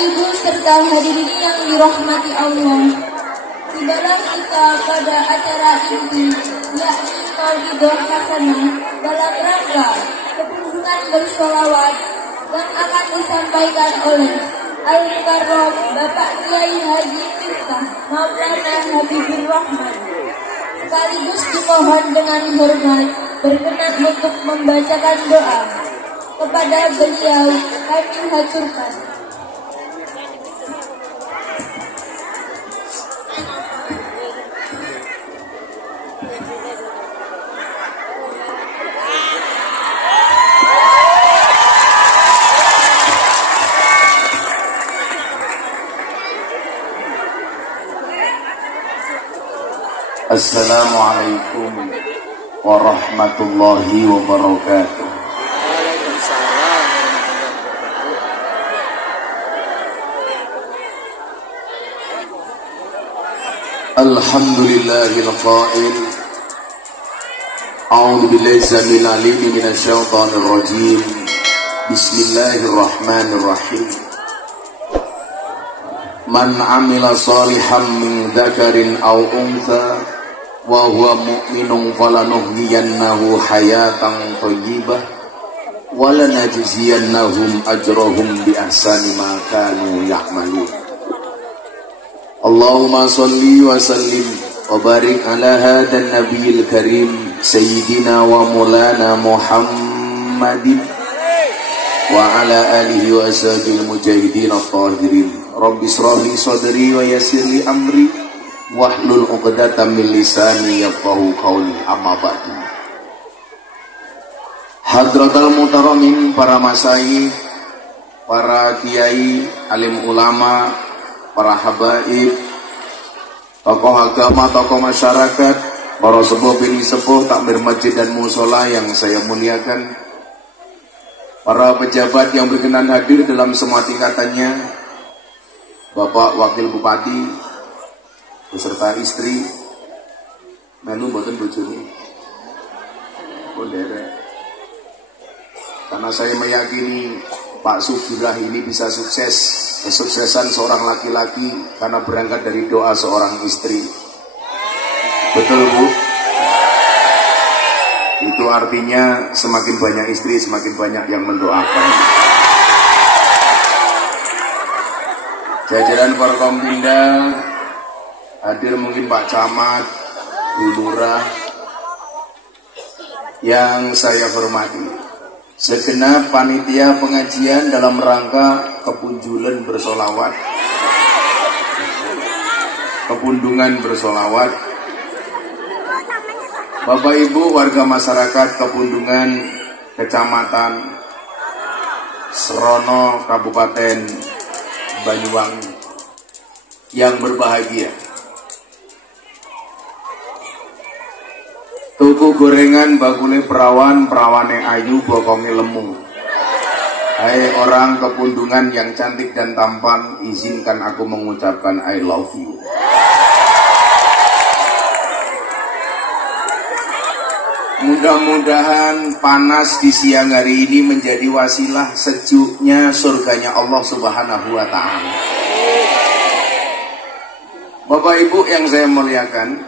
Ibu serta hadirin yang dirahmati Allah, tibalah kita pada acara inti, yakni Maulidah Hasanah dalam rangka kekunjungan bersolawat yang akan disampaikan oleh Al-Mukarram Bapak Kiai Haji Miftah Maulana Habibur Rahman. Sekaligus dimohon dengan hormat berkenan untuk membacakan doa kepada beliau. Kami haturkan. Assalamualaikum warahmatullahi wabarakatuh. Alhamdulillahil qail. A'udzu billahi samil alim minasy syaithanir rajim. Bismillahirrahmanirrahim. Man 'amila shalihan min dzakarin aw untha wa huwa mu'minun falanuhyiyannahu hayatan thayyibah wa lanajziyannahum ajrahum bi ahsani ma kanu ya'malun. Allahumma shalli wa sallim wa barik ala hadan nabiyil karim sayyidina wa maulana Muhammadin wa ala alihi wa ashabil mujahidin at-tahirin. Rabbi shrah li sadri wa yassir li amri wahlul 'uqdatam min lisani yafqahu qawli. Amma ba'du. Hadratal muhtaramin, para masyayikh, para kiai, alim ulama, para habaib, tokoh agama, tokoh masyarakat, para sepuh bini sepuh, takmir masjid dan musola yang saya muliakan, para pejabat yang berkenan hadir dalam semua tingkatannya, Bapak Wakil Bupati beserta istri, melu mboten bojone. Karena saya meyakini Pak Sugirah ini bisa sukses, kesuksesan seorang laki-laki karena berangkat dari doa seorang istri. Betul, Bu? Itu artinya semakin banyak istri, semakin banyak yang mendoakan. Jajaran Forkompinda hadir, mungkin Pak Camat, Bu Lurah yang saya hormati, segenap panitia pengajian dalam rangka kepunjulan bersolawat, kepundungan bersolawat, Bapak Ibu warga masyarakat Kepundungan, Kecamatan Serono, Kabupaten Banyuwangi yang berbahagia. Tuku gorengan bakule perawan, perawane ayu, bokonge lemu. Hai orang Kepundungan yang cantik dan tampan, izinkan aku mengucapkan I love you. Mudah-mudahan panas di siang hari ini menjadi wasilah sejuknya surganya Allah Subhanahu wa Ta'ala. Bapak Ibu yang saya muliakan,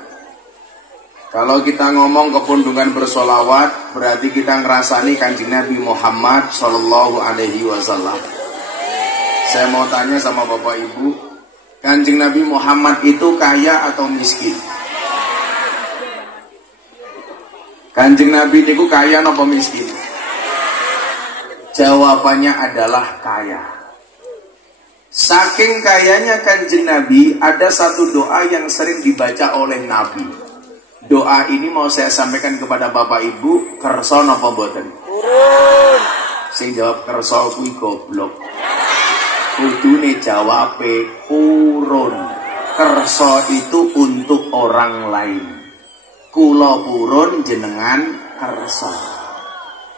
kalau kita ngomong Kepundungan bersolawat, berarti kita ngerasani Kanjeng Nabi Muhammad Sallallahu Alaihi Wasallam. Saya mau tanya sama Bapak Ibu, Kanjeng Nabi Muhammad itu kaya atau miskin? Kanjeng Nabi itu kaya atau miskin? Jawabannya adalah kaya. Saking kayanya Kanjeng Nabi, ada satu doa yang sering dibaca oleh Nabi. Doa ini mau saya sampaikan kepada Bapak Ibu, kerso napa mboten? Urun. Sing jawab kerso kuwi goblok. Kudune jawabe urun. Kerso itu untuk orang lain. Kula purun jenengan kersa.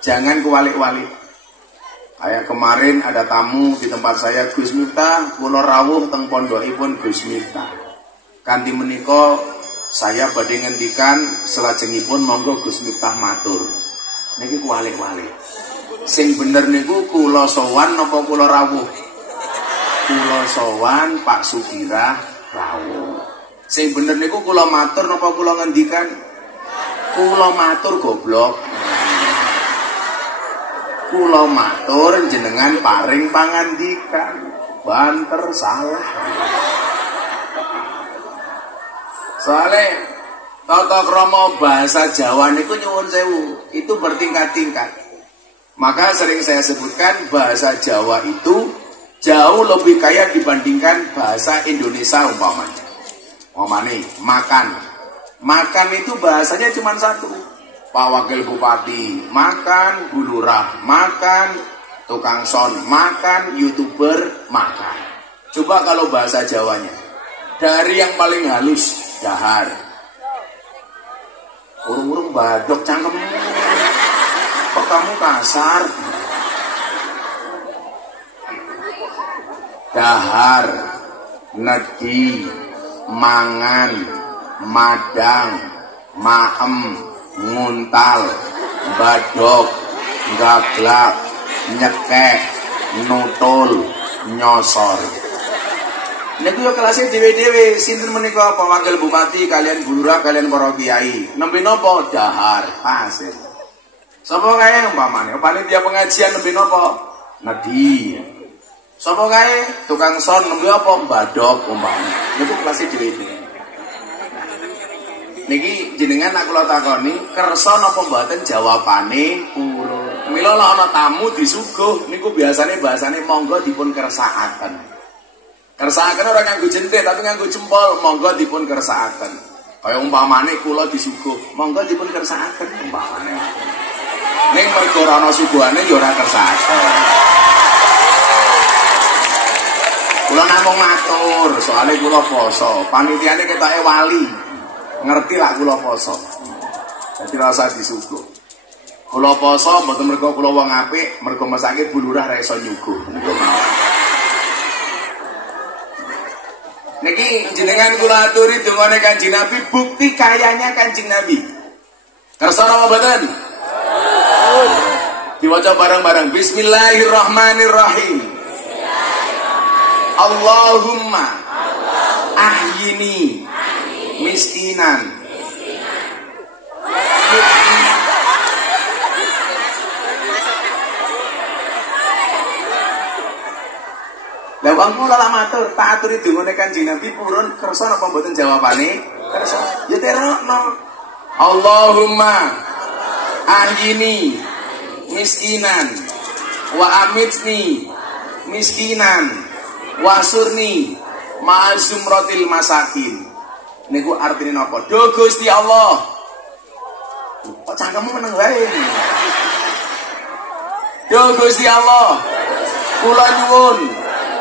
Jangan kuwalik-walik. Kayak kemarin ada tamu di tempat saya, Gus Miftah, kula rawuh teng pondokipun Gus Miftah. Kanthi menika saya badhe ngendikan selajengipun monggo Gus Miftah matur. Niki kuwalik-walik. Sing bener niku kula sowan napa kula rawuh? kula sowan Pak Sugirah rawuh. Sing bener niku kula matur napa kula ngendikan? Kula matur goblok. Kula matur jenengan paring pangandikan. Banter salah. Soalnya tata krama bahasa Jawa niku nyuwun sewu, itu bertingkat-tingkat. Maka sering saya sebutkan bahasa Jawa itu jauh lebih kaya dibandingkan bahasa Indonesia umpamanya. Umpamanya makan. Makan itu bahasanya cuma satu. Pak Wakil Bupati makan, Bu Lurah makan, tukang son makan, YouTuber makan. Coba kalau bahasa Jawanya. Dari yang paling halus, dahar. Urung-urung badok cangkem. Kok kamu kasar? Dahar, nedi, mangan, madang, maem, nguntal, badok, gaglak, nyekek, nutul, nyosor. Niku yo kelasnya dewe-dewe, sinten menika Pak Wakil Bupati kalian Bu Lurah kalian para kiai. Nembe napa dahar, pasir. Sapa kae umpamane panitia pengajian nembe napa? Nedi. Sapa kae tukang son nembe apa? Badok umpamane. Niku kelasnya dewe-dewe. Niki jenengan aku kula takoni, kersa napa mboten jawabane purun. Mila lek ana tamu disuguh niku biasane bahasane monggo dipun kersakaken. Kersakaken ora nganggo jentik tapi nganggo jempol, monggo dipun kersakaken. Kaya umpamane kula disuguh, monggo dipun kersakaken umpamane. Ning mergo ora ana suguhane ya ora kersakaken. Kula namung matur, soalnya kula poso, panitiane ketoke wali. Ngerti lah kula poso. Dadi ora usah disuguh. Kula poso mboten mergo kula wong apik, mergo mesake Bu Lurah ra iso nyuguh. Niki jenengan kula aturi dongane Kanjeng Nabi, bukti kayanya Kanjeng Nabi. Kersa napa mboten? Diwaca bareng-bareng. Bismillahirrahmanirrahim. Allahumma ahyini miskinan. Lah wong kula lak matur, tak aturi dongane Kanjeng Nabi purun kersa napa mboten jawabane? Kersa. Ya terokno. Allahumma ahyini miskinan wa amitni miskinan wasurni ma'azumratil masakin. Niku artine napa? Do Gusti Allah. Kok cangkemmu meneng wae. Do Gusti Allah. Kula nyuwun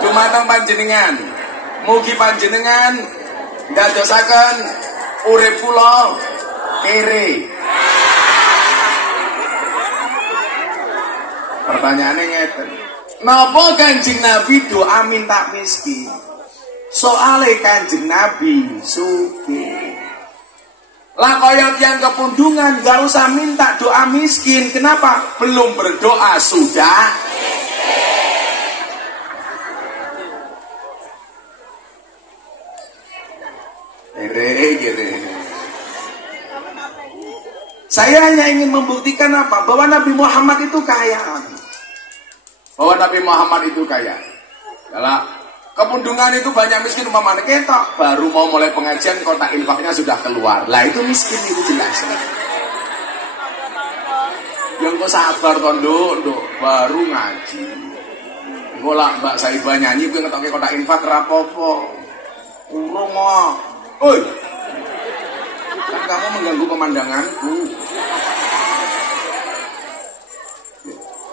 dumateng panjenengan, mugi panjenengan ndadosaken urip kula kere. Pertanyaannya ngeten. Napa Kanjeng Nabi doa minta miskin? Soale Kanjeng Nabi sugih. Lah kaya yang kepundungan gak usah minta doa miskin. Kenapa? Belum berdoa sudah kere. Saya hanya ingin membuktikan apa? Bahwa Nabi Muhammad itu kaya. Bahwa Nabi Muhammad itu kaya. Kalau kepundungan itu banyak miskin umpamane ketok, baru mau mulai pengajian kotak infaknya sudah keluar. Lah itu miskin itu jelas. Yang kok sabar tondo, baru ngaji. Golak Mbak Saibah nyanyi gue ngetoke kotak infak rapopo. Urung kok. Oi. Kan kamu mengganggu pemandanganku.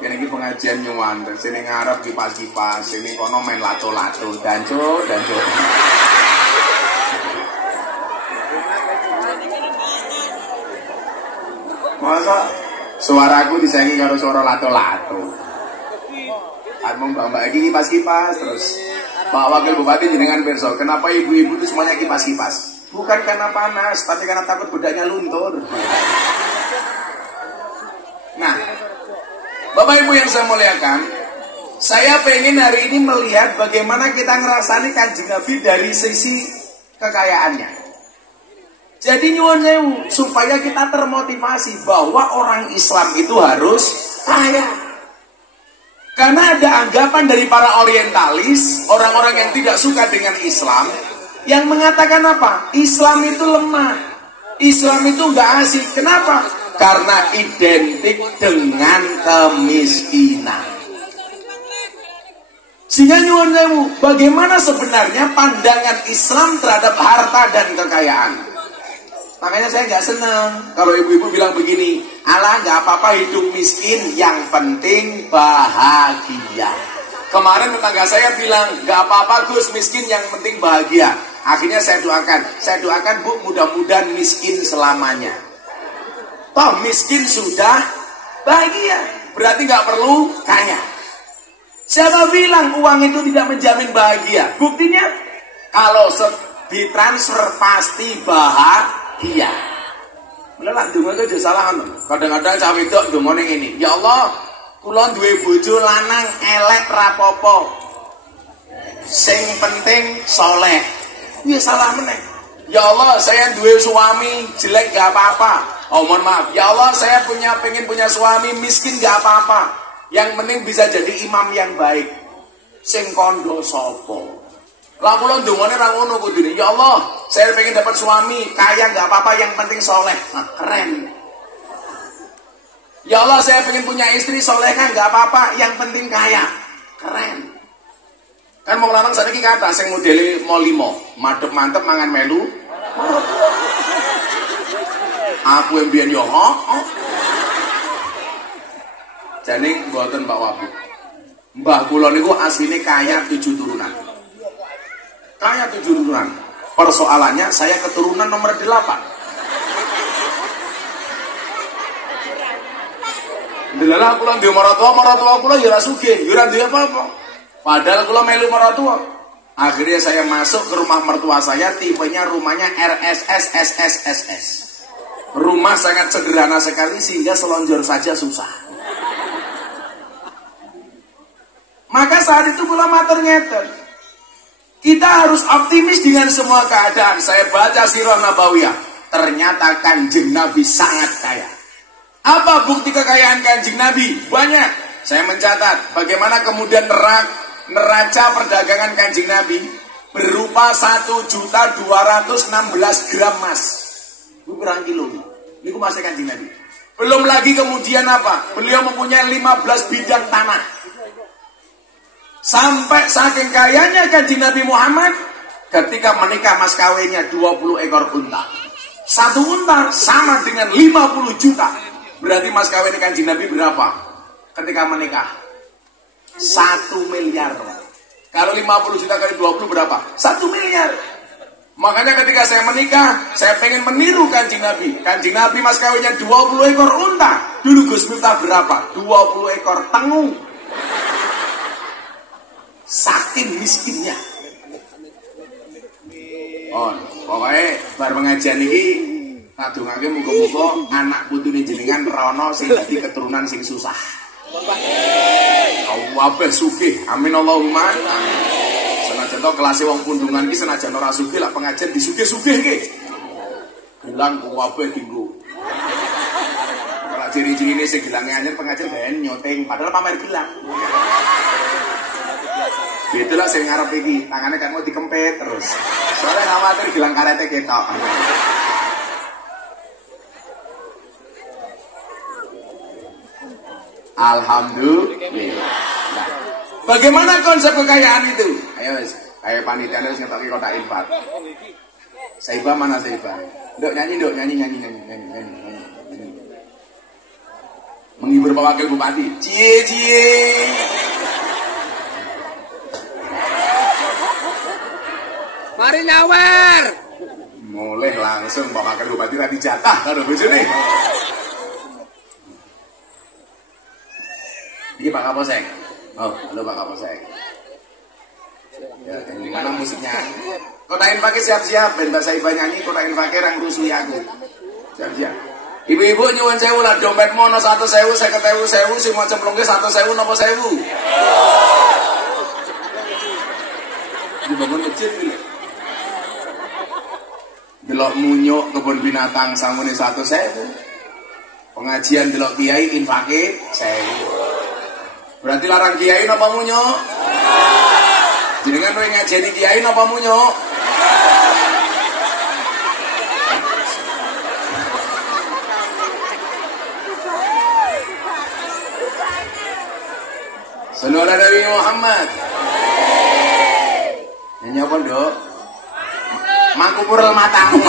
Ini pengajian nyuwan, sini ngarep kipas-kipas, sini kono main lato-lato, danco. Masa suaraku disaingi karo suara lato-lato. Admong mbak-mbak ini kipas-kipas terus. Pak Wakil Bupati jenengan perso, kenapa ibu-ibu itu semuanya kipas-kipas? Bukan karena panas, tapi karena takut bedaknya luntur. Nah, Bapak Ibu yang saya muliakan, Saya pengen hari ini melihat bagaimana kita ngerasani Kanjeng Nabi dari sisi kekayaannya. Jadi nyuwun sewu, supaya kita termotivasi bahwa orang Islam itu harus kaya. Karena ada anggapan dari para orientalis, orang-orang yang tidak suka dengan Islam, yang mengatakan apa? Islam itu lemah, Islam itu nggak asik. Kenapa? Karena identik dengan kemiskinan. Sehingga nyuwun sewu, bagaimana sebenarnya pandangan Islam terhadap harta dan kekayaan? Makanya saya nggak senang kalau ibu-ibu bilang begini, alah nggak apa-apa hidup miskin, yang penting bahagia. Kemarin tetangga saya bilang, nggak apa-apa Gus miskin, yang penting bahagia. Akhirnya saya doakan Bu, mudah-mudahan miskin selamanya. Toh miskin sudah bahagia, berarti nggak perlu kaya. Siapa bilang uang itu tidak menjamin bahagia? Buktinya, kalau ditransfer pasti bahagia. Bener dungo itu jadi salah. Kadang-kadang cawe itu dungo ini. Ya Allah, kula duwe bojo lanang elek rapopo. Sing penting soleh. Ini salah meneh. Ya Allah, saya duwe suami jelek gak apa-apa. Oh mohon maaf. Ya Allah, saya pengen punya suami miskin gak apa-apa. Yang penting bisa jadi imam yang baik. Sing kondo sopo. Lah kula ndongane ra ngono kudune. Ya Allah, saya pengen dapat suami kaya nggak apa-apa, yang penting soleh. Nah, keren. Ya Allah, saya pengen punya istri soleh kan nggak apa-apa, yang penting kaya. Keren. Kan mau lanang saiki kata sing modele molimo, madhep mantep mangan melu. Aku yang biyen yo jane mboten Pak Wabu. Mbah kula niku asline kaya 7 turunan. Kaya 7 turunan. Persoalannya saya keturunan nomor 8. Delalah kula ndek maratua kula ya ora sugih, ya ora duwe apa-apa. Padahal kula melu maratua. Akhirnya saya masuk ke rumah mertua saya, tipenya rumahnya RSS SSSS. Rumah sangat sederhana sekali sehingga selonjor saja susah. Maka saat itu kula matur ngeten. Kita harus optimis dengan semua keadaan. Saya baca Sirah Nabawiyah. Ternyata Kanjeng Nabi sangat kaya. Apa bukti kekayaan Kanjeng Nabi? Banyak. Saya mencatat bagaimana kemudian neraca perdagangan Kanjeng Nabi berupa 1.216 gram emas. Itu berapa kilo? Ini masih Kanjeng Nabi. Belum lagi kemudian apa? Beliau mempunyai 15 bidang tanah. Sampai saking kayanya Kanjeng Nabi Muhammad, ketika menikah mas kawinnya 20 ekor unta. Satu unta sama dengan 50 juta. Berarti mas kawin Kanjeng Nabi berapa ketika menikah? 1 miliar. Kalau 50 juta kali 20 berapa? 1 miliar. Makanya ketika saya menikah, saya pengen meniru Kanjeng Nabi. Kanjeng Nabi mas kawinnya 20 ekor unta. Dulu Gus Miftah berapa? 20 ekor tengu. Saking miskinnya. Oh, pokoknya bar pengajian ini ngadungake muga-muga anak putune jenengan rono sing dadi keturunan sing susah. Kabeh sugih. Amin Allahumma. Amin. Senajan to kelas wong pundungan iki senajan ora sugih lak pengajian disugih-sugihke. Gelang kabeh dinggo. Ora ciri-cirine sing gelange anyar pengajian gawe nyoteng padahal pamer gelang. Itulah saya ngarep iki, tangannya kan mau dikempet terus. Soalnya khawatir gelang karetnya ketok. Alhamdulillah. Nah, bagaimana konsep kekayaan itu? Ayo wes, kayak panitia harus ngetoki kotak infak. Saibah mana Saibah? Dok nyanyi. Menghibur Pak Wakil Bupati. Cie. Mari nyawer. Mulai langsung Pak Wakil Bupati tadi jatah karo bojone. Iki Pak Kapolsek. Oh, halo Pak Kapolsek. Ya, gimana musiknya? Kotain pakai siap-siap, ben Mbak Saibah nyanyi, kotain pakai rang rusui aku. Siap-siap. Ibu-ibu nyuwun sewu lah dompetmu ono 1.000, 50.000, sing mau cemplungke 1.000 napa 1.000? Dibangun masjid ini. Delok munyuk kebun binatang sangune 100.000. Pengajian delok kiai infake 1.000. Berarti larang kiai napa munyuk? Jenengan kowe ngajeni kiai napa munyuk? Sallallahu Nabi Muhammad. Nyanyi apa dok? Mangku purel matamu.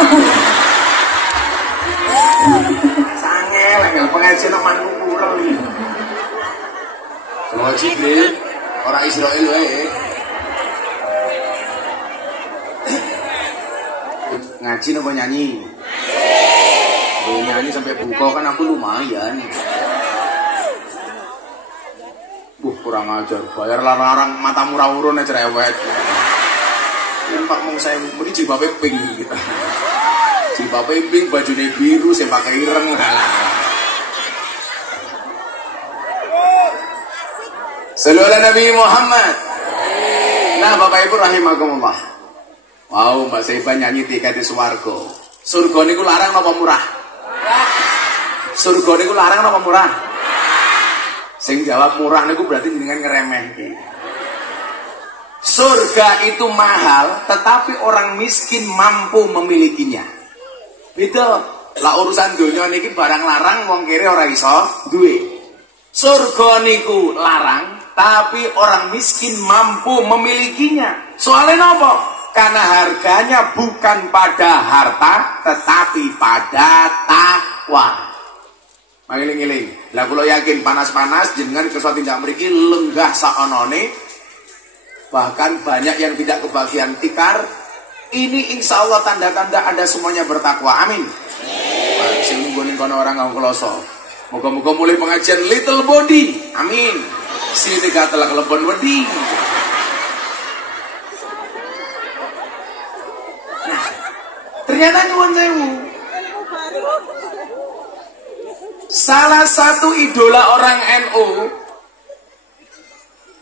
Sangel pengajian mangku purel iki. Sama Jibril, orang Israel wae. Ngaji apa nyanyi? Nyanyi sampai buka kan aku lumayan. Kurang ajar, bayar larang matamu ra urun cerewet. Yen Pak mung saya mriki jilbabe pink gitu. Jilbabe pink, bajune biru, sing pakai ireng. Sallallahu Nabi Muhammad. Nah, Bapak Ibu rahimakumullah. Wow, Mbak Saiba nyanyi tiket di swarga. Surga niku larang napa murah? Surga niku larang napa murah? Sing jawab murah niku berarti jenengan ngeremeh. Surga itu mahal, tetapi orang miskin mampu memilikinya. Beda. Lah urusan dunia niki barang larang wong kere ora iso duwe. Surga niku larang, tapi orang miskin mampu memilikinya. Soalnya napa? Karena harganya bukan pada harta, tetapi pada takwa. Ngiling-ngiling. Lah kula yakin panas-panas jenengan kersa tindak mriki lenggah saonone. Bahkan banyak yang tidak kebagian tikar. Ini insya Allah tanda-tanda Anda semuanya bertakwa. Amin. Sing nggone kono orang nganggo kloso. Moga-moga mulai pengajian little body. Amin. Sini tiga telak lebon wedi. Nah, ternyata nyuwun sewu. Salah satu idola orang NU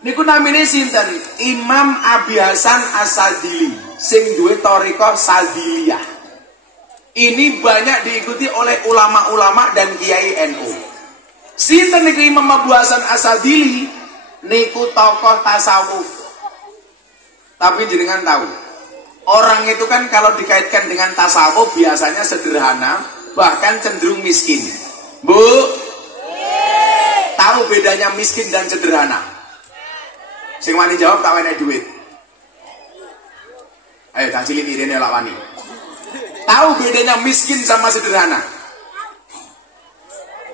niku namine sinten? Imam Abi Hasan As-Sadili sing duwe thariqah Sadiliyah. Ini banyak diikuti oleh ulama-ulama dan kiai NU. Sinten niku Imam Abu Hasan As-Sadili? Niku tokoh tasawuf. Tapi jenengan tahu, orang itu kan kalau dikaitkan dengan tasawuf biasanya sederhana, bahkan cenderung miskin. Bu, tahu bedanya miskin dan sederhana? Sing wani jawab tak wene duit. Ayo tak cilik irene lak wani. Tahu bedanya miskin sama sederhana?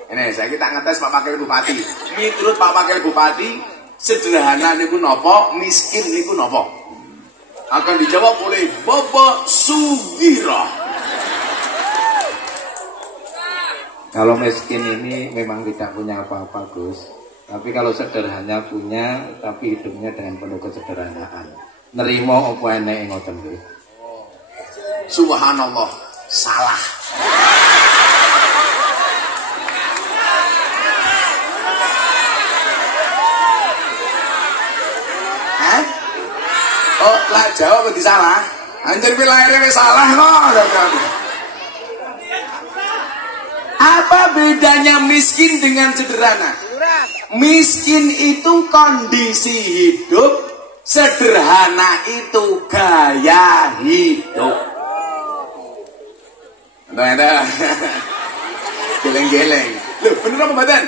Ini saya kita ngetes Pak Wakil Bupati. Menurut Pak Wakil Bupati, sederhana niku nopo, miskin niku nopo? Akan dijawab oleh Bapak Sugiro. Kalau miskin ini memang tidak punya apa-apa Gus. Tapi kalau sederhana punya, tapi hidupnya dengan penuh kesederhanaan. Nerimo apa enek ngoten nggih. Subhanallah, salah. Hah? Oh, lah jawab di salah. Anjir lahirnya wis salah kok. Apa bedanya miskin dengan sederhana? Miskin itu kondisi hidup, sederhana itu gaya hidup. Ada. Geleng-geleng. Loh, bener apa badan?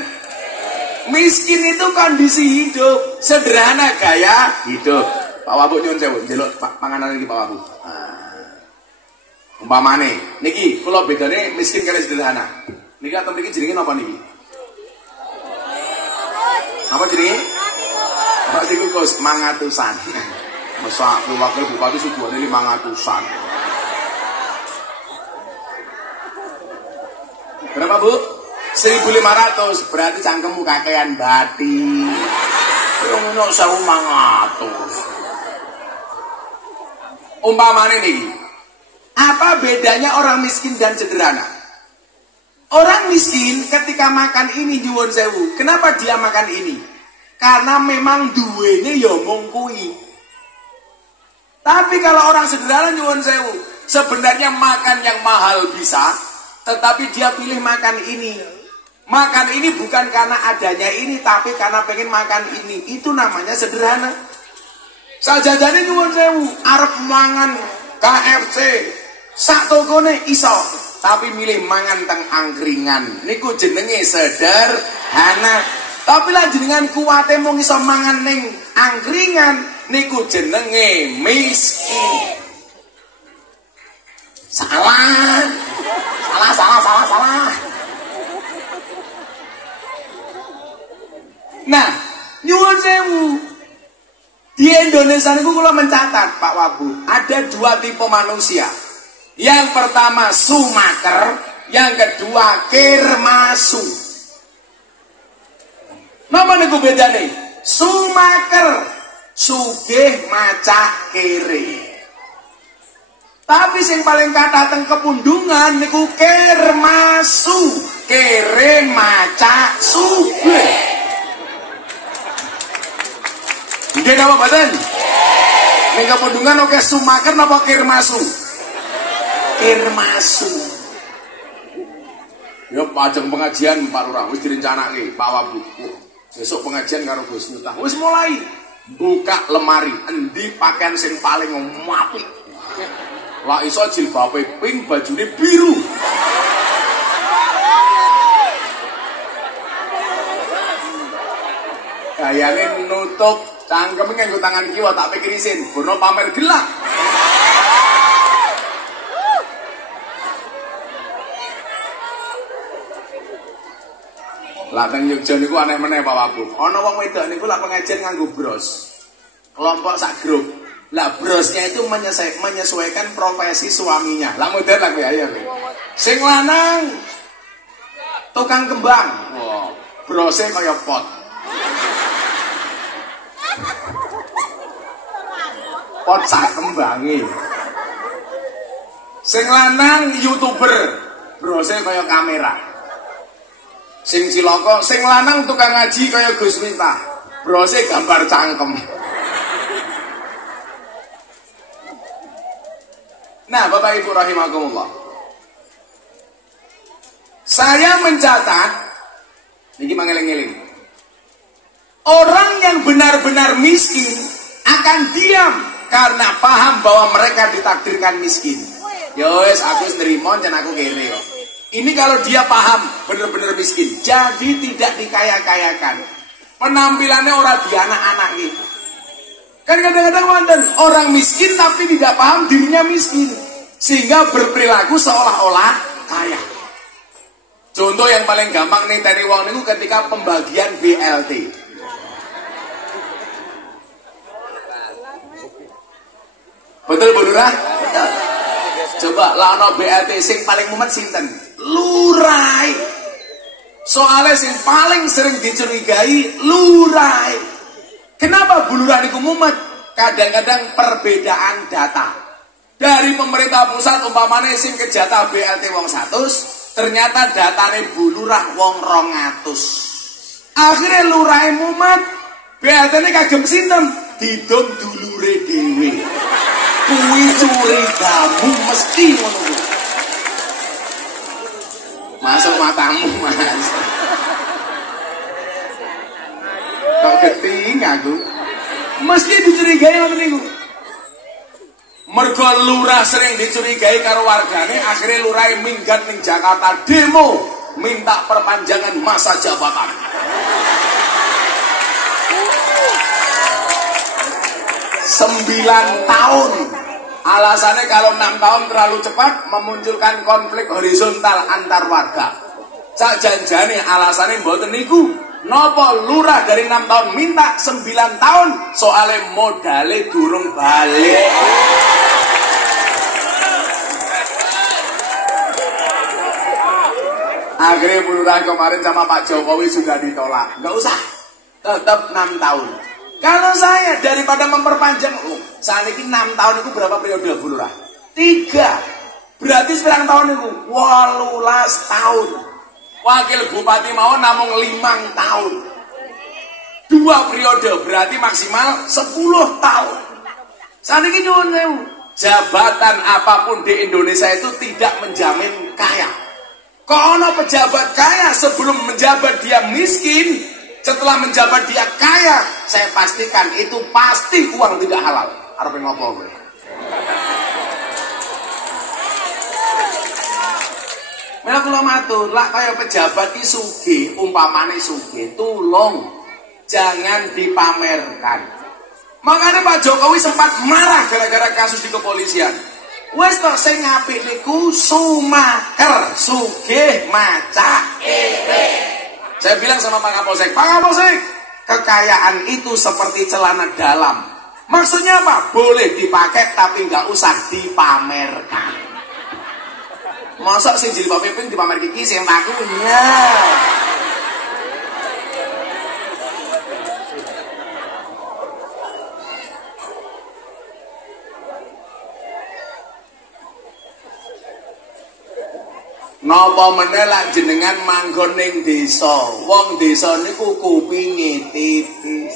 Miskin itu kondisi hidup, sederhana gaya hidup. Pak Wabu nyuwun sewu, njeluk panganan iki Pak Wabu. Umpamane, niki kula bedane miskin kali sederhana. Niki atau niki jenenge napa niki? Apa jenenge? Pak niku Gus mangatusan. Masa wakil bupati subuhane 500-an. Berapa Bu? 1.500, berarti cangkemmu kakean bati. Ngono 1.500. Umpamane niki. Apa bedanya orang miskin dan sederhana? Orang miskin ketika makan ini nyuwun sewu. Kenapa dia makan ini? Karena memang duwene ya mung kuwi. Tapi kalau orang sederhana nyuwun sewu, sebenarnya makan yang mahal bisa, tetapi dia pilih makan ini. Makan ini bukan karena adanya ini, tapi karena pengen makan ini. Itu namanya sederhana. Sajajane nyuwun sewu, arep mangan KFC, sak tokone iso, tapi milih mangan teng angkringan. Niku jenenge sederhana. Tapi lah jenengan kuwate mung iso mangan ning angkringan, niku jenenge miskin. Salah. Nah, nyuwun sewu. Di Indonesia niku kula mencatat, Pak Wabu, ada 2 tipe manusia. Yang pertama sumaker, yang kedua kirmasu. Napa niku bedane? Sumaker sugih macak kere. Tapi sing paling kathah teng kepundungan niku kirmasu, kere macak sugih. Nggih napa mboten? Ning kepundungan oke sumaker napa kirmasu? Kirmasu. Ya pajeng pengajian Pak Lurah wis direncanake Pak Wabu. Besok pengajian karo Gus Miftah. Wis mulai buka lemari, endi pakaian sing paling apik. Lah iso jilbabe pink, bajune biru. Kayane nutup cangkeme nganggo tangan kiwa tak pikir isin, bono pamer gelak. Lah teng Yogya niku aneh meneh Pak Wabu. Ana wong wedok niku lak pengajian nganggo bros. Kelompok sak grup. Lah brosnya itu menyesuaikan profesi suaminya. Lah modern lah kowe ayo. Sing lanang tukang kembang. Wah, brose kaya pot. Pot sak kembange. Sing lanang YouTuber, brose kaya kamera. Sing cilaka, sing lanang tukang ngaji kaya Gus Miftah, brose gambar cangkem. Nah, Bapak Ibu rahimakumullah. Saya mencatat, niki mangeling-eling. Orang yang benar-benar miskin akan diam karena paham bahwa mereka ditakdirkan miskin. Yowes, aku nerimo jan aku kere kok. Ini kalau dia paham benar-benar miskin, jadi tidak dikaya-kayakan. Penampilannya orang dianak-anaki. Kan kadang-kadang wonten orang miskin tapi tidak paham dirinya miskin, sehingga berperilaku seolah-olah kaya. Contoh yang paling gampang nih tadi wong niku ketika pembagian BLT. Betul Bu Lurah? Betul. Coba lawan BLT sing paling mumet sinten? Lurai. Soalnya sing paling sering dicurigai lurai. Kenapa Bu Lurah niku mumet? Kadang-kadang perbedaan data. Dari pemerintah pusat umpamane sing kejatah BLT wong 100, ternyata datane Bu Lurah wong 200. Akhirnya lurai mumet. BLT-ne kagem sinten? Didom dulure dhewe. Kuwi curigamu mesti ngono. Masuk matamu, Mas. Kok geting aku? Mesti dicurigai ngoten niku. Mergo lurah sering dicurigai karo wargane, akhirnya lurah minggat ning Jakarta demo minta perpanjangan masa jabatan. Sembilan tahun. Alasannya kalau 6 tahun terlalu cepat memunculkan konflik horizontal antar warga. Cak janjane alasannya mboten niku. Napa lurah dari 6 tahun minta 9 tahun soalnya modale durung balik. Akhirnya lurah kemarin sama Pak Jokowi sudah ditolak. Nggak usah, tetap 6 tahun. Kalau saya daripada memperpanjang, saat ini 6 tahun itu berapa periode Bu Lurah? 3. Berarti sekarang tahun itu 18 tahun. Wakil Bupati mawon namung 5 tahun. 2 periode berarti maksimal 10 tahun. Saniki nyuwun sewu, jabatan apapun di Indonesia itu tidak menjamin kaya. Kok ono pejabat kaya sebelum menjabat dia miskin, setelah menjabat dia kaya, saya pastikan itu pasti uang tidak halal. Arep ngopo kowe? Mila kula matur, lak kaya pejabat ki sugih, umpamane sugih, tulung jangan dipamerkan. Makanya Pak Jokowi sempat marah gara-gara kasus di kepolisian. Wes to sing apik niku sumaker, sugih maca ewe. Saya bilang sama Pak Kapolsek, Pak Kapolsek, kekayaan itu seperti celana dalam. Maksudnya apa? Boleh dipakai tapi nggak usah dipamerkan. Masa sing jilbab ping dipamer iki sing lakunya. Napa meneh lak jenengan manggon ning desa. Wong desa niku kupinge tipis.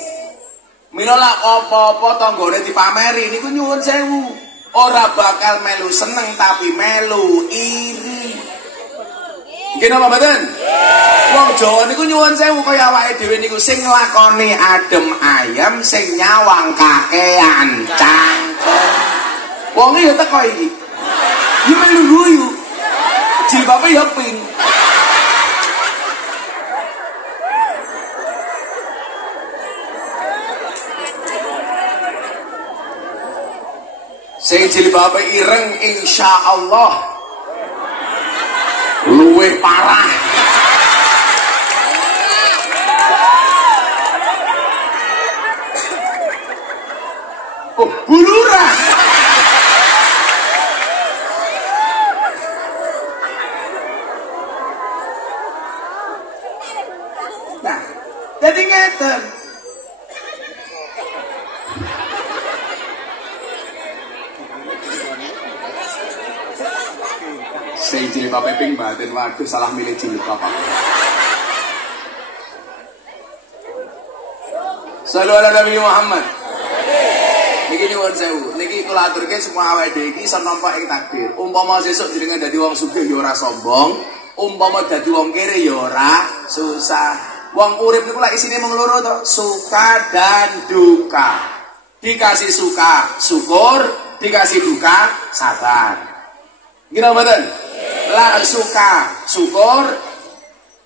Mila lak apa-apa tanggane dipameri niku nyuwun sewu. Ora bakal melu seneng tapi melu iri. Nggih napa mboten? Wong Jawa niku nyuwun sewu kaya awake dhewe niku sing nglakoni adem ayam, sing nyawang kakean cangkem. Wonge ya teko iki. Yo melu guyu. Jilbabe ya pink. Sing jilbabe ireng insyaallah luwih parah. Oh, bulurah. Jadi ngeten. Sing jilbab ping batin waduh salah milih jilbab. Sallu ala Nabi Muhammad. Niki nyuwun sewu, niki kula aturke semua awake dhewe iki iso nampa ing takdir. Umpama sesuk jenengan dadi wong sugih ya ora sombong, umpama dadi wong kere ya ora susah. Wong urip niku lak isine mung loro to, suka dan duka. Dikasih suka, syukur, dikasih duka, sabar. Gila mboten? Lak suka, syukur,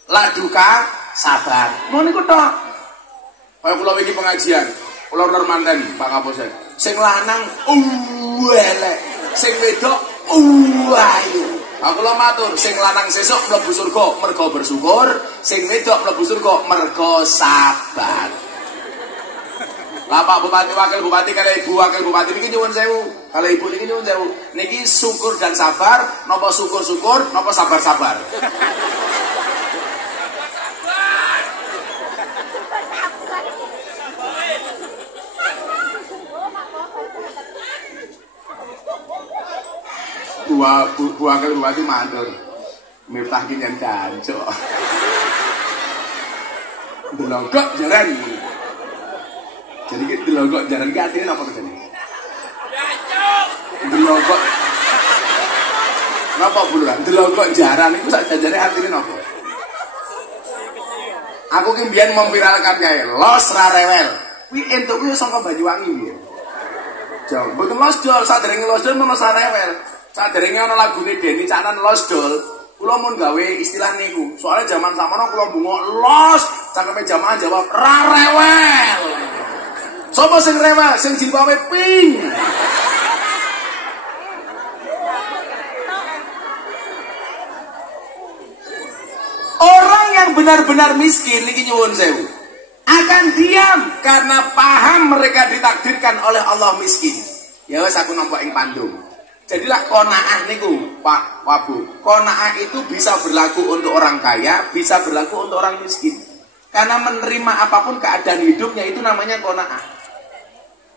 lak duka, sabar. Ngono niku tok. Kaya kula iki pengajian, kula normanten Pak Kapolsek. Sing lanang elek, sing wedok ayu. Aku lo matur, sing lanang sesuk mlebu surga mergo bersyukur, sing wedok mlebu surga mergo sabar. Lah Pak Bupati, Wakil Bupati, kali Ibu Wakil Bupati niki nyuwun sewu, kali Ibu niki nyuwun sewu. Niki syukur dan sabar, napa syukur-syukur, napa sabar-sabar. Bu Wakil Bupati matur. Miftah ki nyen jancuk. Delokok jaran. Jadi ki delokok jaran ki artine napa to jane? Jancuk. Delokok. Napa buluran? Delokok jaran iku sak janjane artine napa? Aku ki mbiyen memviralkan kae los ra rewel. Kuwi entuk kuwi saka Banyuwangi piye? Jauh, mboten los dol, sadurunge los dol menawa sa rewel. Saderenge ana lagune Deni Canan Los Dol, kula mun gawe istilah niku. Soalnya zaman samono kula bungo los, cangkeme jamaah jawab ra rewel. Sopo sing rewel? Sing jilbabe pink. Orang yang benar-benar miskin niki nyuwun sewu, akan diam karena paham mereka ditakdirkan oleh Allah miskin. Ya wis aku nampa ing Pandung. Jadilah qanaah niku, Pak Wabu. Qanaah itu bisa berlaku untuk orang kaya, bisa berlaku untuk orang miskin. Karena menerima apapun keadaan hidupnya itu namanya qanaah.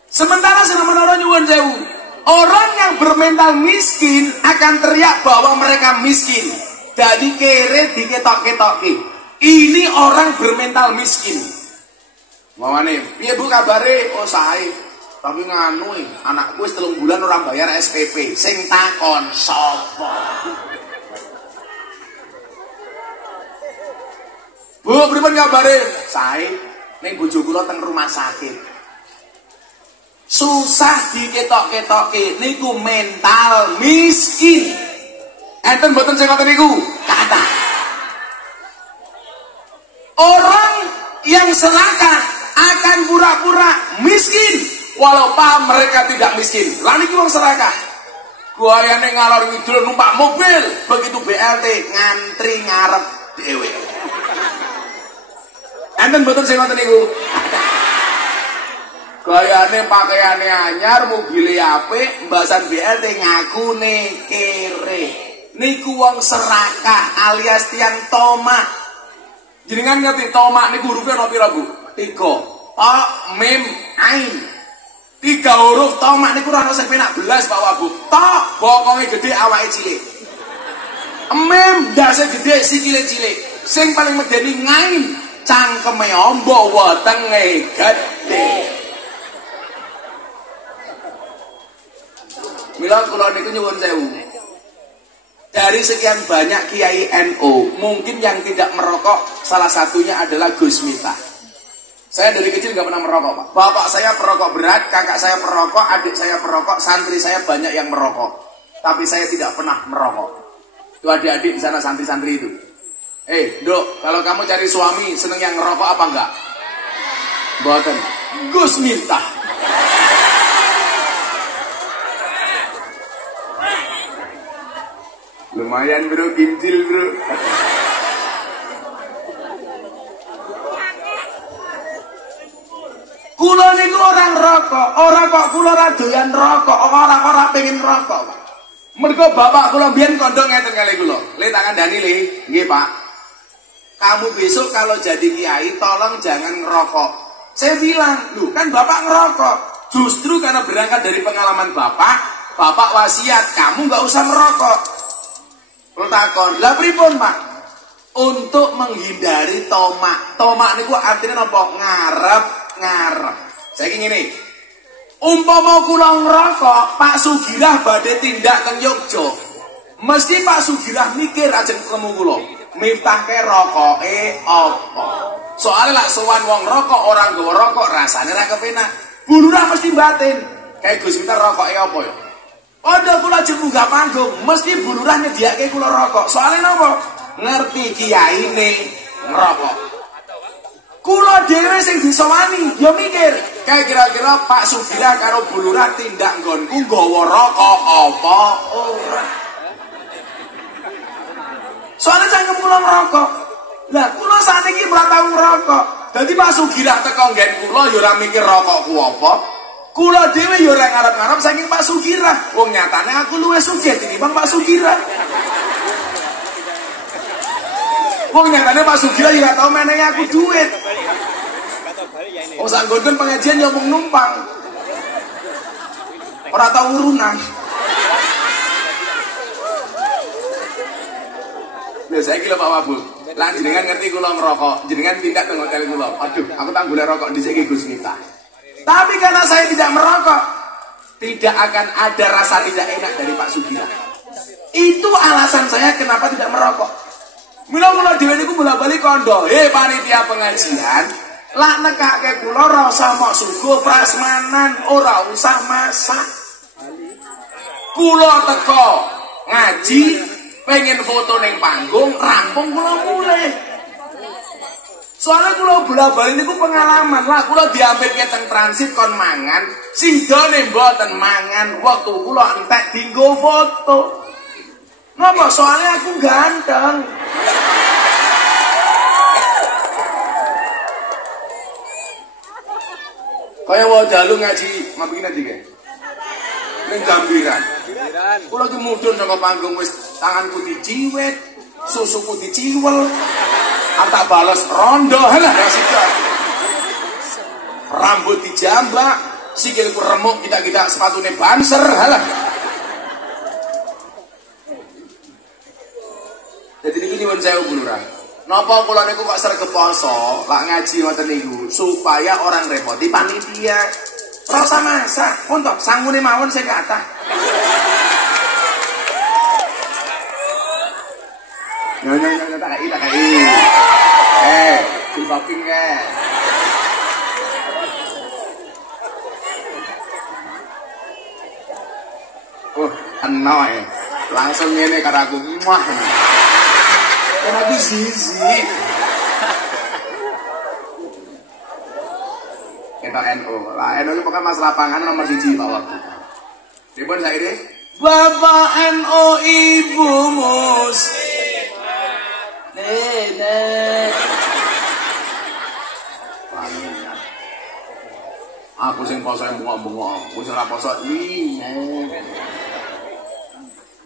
Sementara sementara nyuwun sewu, orang yang bermental miskin akan teriak bahwa mereka miskin. Jadi kere diketok-ketoki. Ini orang bermental miskin. Mawane, piye Bu kabare? Oh sae. Tapi nganu anakku wis 3 bulan orang bayar SPP. Sing takon sapa? Bu, pripun kabare? Sae ning bojo kula teng rumah sakit. Susah diketok-ketokke niku mental miskin. Enten mboten sing ngoten niku? Kata. Orang yang serakah akan pura-pura miskin walau paham mereka tidak miskin. Lah niki wong serakah. Guayane ngalor ngidul numpak mobil, begitu BLT ngantri ngarep dhewe. Enten mboten sing ngoten niku? Gayane pakaiane anyar, mobile apik, mbasan BLT ngakune kere. Niku wong serakah alias tiang tomak. Jenengan ngerti tomak niku hurufnya ana pira, Bu? 3. To, mim, ain. 3 huruf tomak niku ora ono sing penak belas Pak Wabu. To, bokonge gede awake cilik. Mim, dase gede sikile cilik. Sing paling medeni ngain, cangkeme ombo wetenge gede. Mila kula niku nyuwun sewu. Dari sekian banyak kiai NU, mungkin yang tidak merokok salah satunya adalah Gus Miftah. Saya dari kecil nggak pernah merokok, Pak. Bapak saya perokok berat, kakak saya perokok, adik saya perokok, santri saya banyak yang merokok. Tapi saya tidak pernah merokok. Itu adik-adik di sana santri-santri itu. Dok, kalau kamu cari suami seneng yang ngerokok apa enggak? Boten. Gus Miftah. Lumayan bro, kincil bro. Kula niku orang rokok, ora kok kula ra doyan rokok, ora pengen rokok, Pak. Mergo bapak kula mbiyen kandha ngeten kali kula. Le tangan Dani le, nggih Pak. Kamu besok kalau jadi kiai tolong jangan ngerokok. Saya bilang, "Loh, kan bapak ngerokok." Justru karena berangkat dari pengalaman bapak wasiat, kamu nggak usah merokok. Takon, lah pripun Pak? Untuk menghindari tomak. Tomak niku artinya napa? Ngarep. Saiki ngene. Umpama kula ngerokok, Pak Sugirah badhe tindak teng Yogya. Mesti Pak Sugirah mikir ajeng ketemu kula. Miftah ke rokoke apa? Soale lak sowan wong rokok orang nggawa rokok rasane ra kepenak. Bulurah mesti batin. Kayak Gus Miftah rokoke apa ya? Padha kula jeng munggah panggung, mesti bulurah nyediake kula rokok. Soale napa? Ngerti kiyaine ngerokok. Kula dhewe sing disowani, ya mikir, kayak kira-kira Pak Sugirah karo bulurah tindak nggonku nggawa rokok apa ora. Soale cangkem kula ngerokok. Lah kula sakniki ora tau ngerokok. Dadi Pak Sugirah teko nggen kula ya ora mikir rokokku apa. Kula dhewe ya ora ngarep-ngarep saking Pak Sugirah. Wong nyatane aku luwih sugih tinimbang Pak Sugirah. Wong nyatane Pak Sugirah ya tau menehi aku duit. Wong sanggonken pengajian ya mung numpang. Ora tau urunan. Lha saiki lho Pak Wabul. Lah jenengan ngerti kula ngerokok, jenengan tindak teng hotel kula. Aduh, aku tak golek rokok dhisik iki Gus Miftah. Tapi karena saya tidak merokok, tidak akan ada rasa tidak enak dari Pak Sugirah. Itu alasan saya kenapa tidak merokok. Mula-mula dhewe niku bola-bali kandha, panitia pengajian, lak nekake kula ora usah mok suguh prasmanan, ora usah masak. Kula teko ngaji, pengen foto ning panggung, rampung kula mulih. Soalnya kula bola-bali niku pengalaman lah, kula diambil teng transit kon mangan, sidone mboten mangan, waktu kula entek dienggo foto. Napa? Soalnya aku ganteng. Kaya wae dalu ngaji, mabiki nanti kae. Ning gambiran. Kula ki mudhun saka panggung wis tanganku diciwet, susuku diciwel. Tak balas rondo halah rasika. Rambut dijambak, sikilku remuk, kita sepatune banser halah. Jadi niki nyuwun sewu bulurah. Napa kula niku kok sregep poso, lak ngaji ngoten niku supaya orang repoti panitia. Rasa masak, untuk sanggune mawon sing kathah. Nyo tak kai. Dipoping ke. Enoy. Langsung ngene karo aku. Muah. Kan aku sisi. Kita NU. Lah NU iki pokoke Mas Lapangan nomor 1 Pak Waktu. Pripun saiki? Bapak NU Ibu Muslimat. Nenek. Aku sing poso bengok-bengok, wis ora poso iki.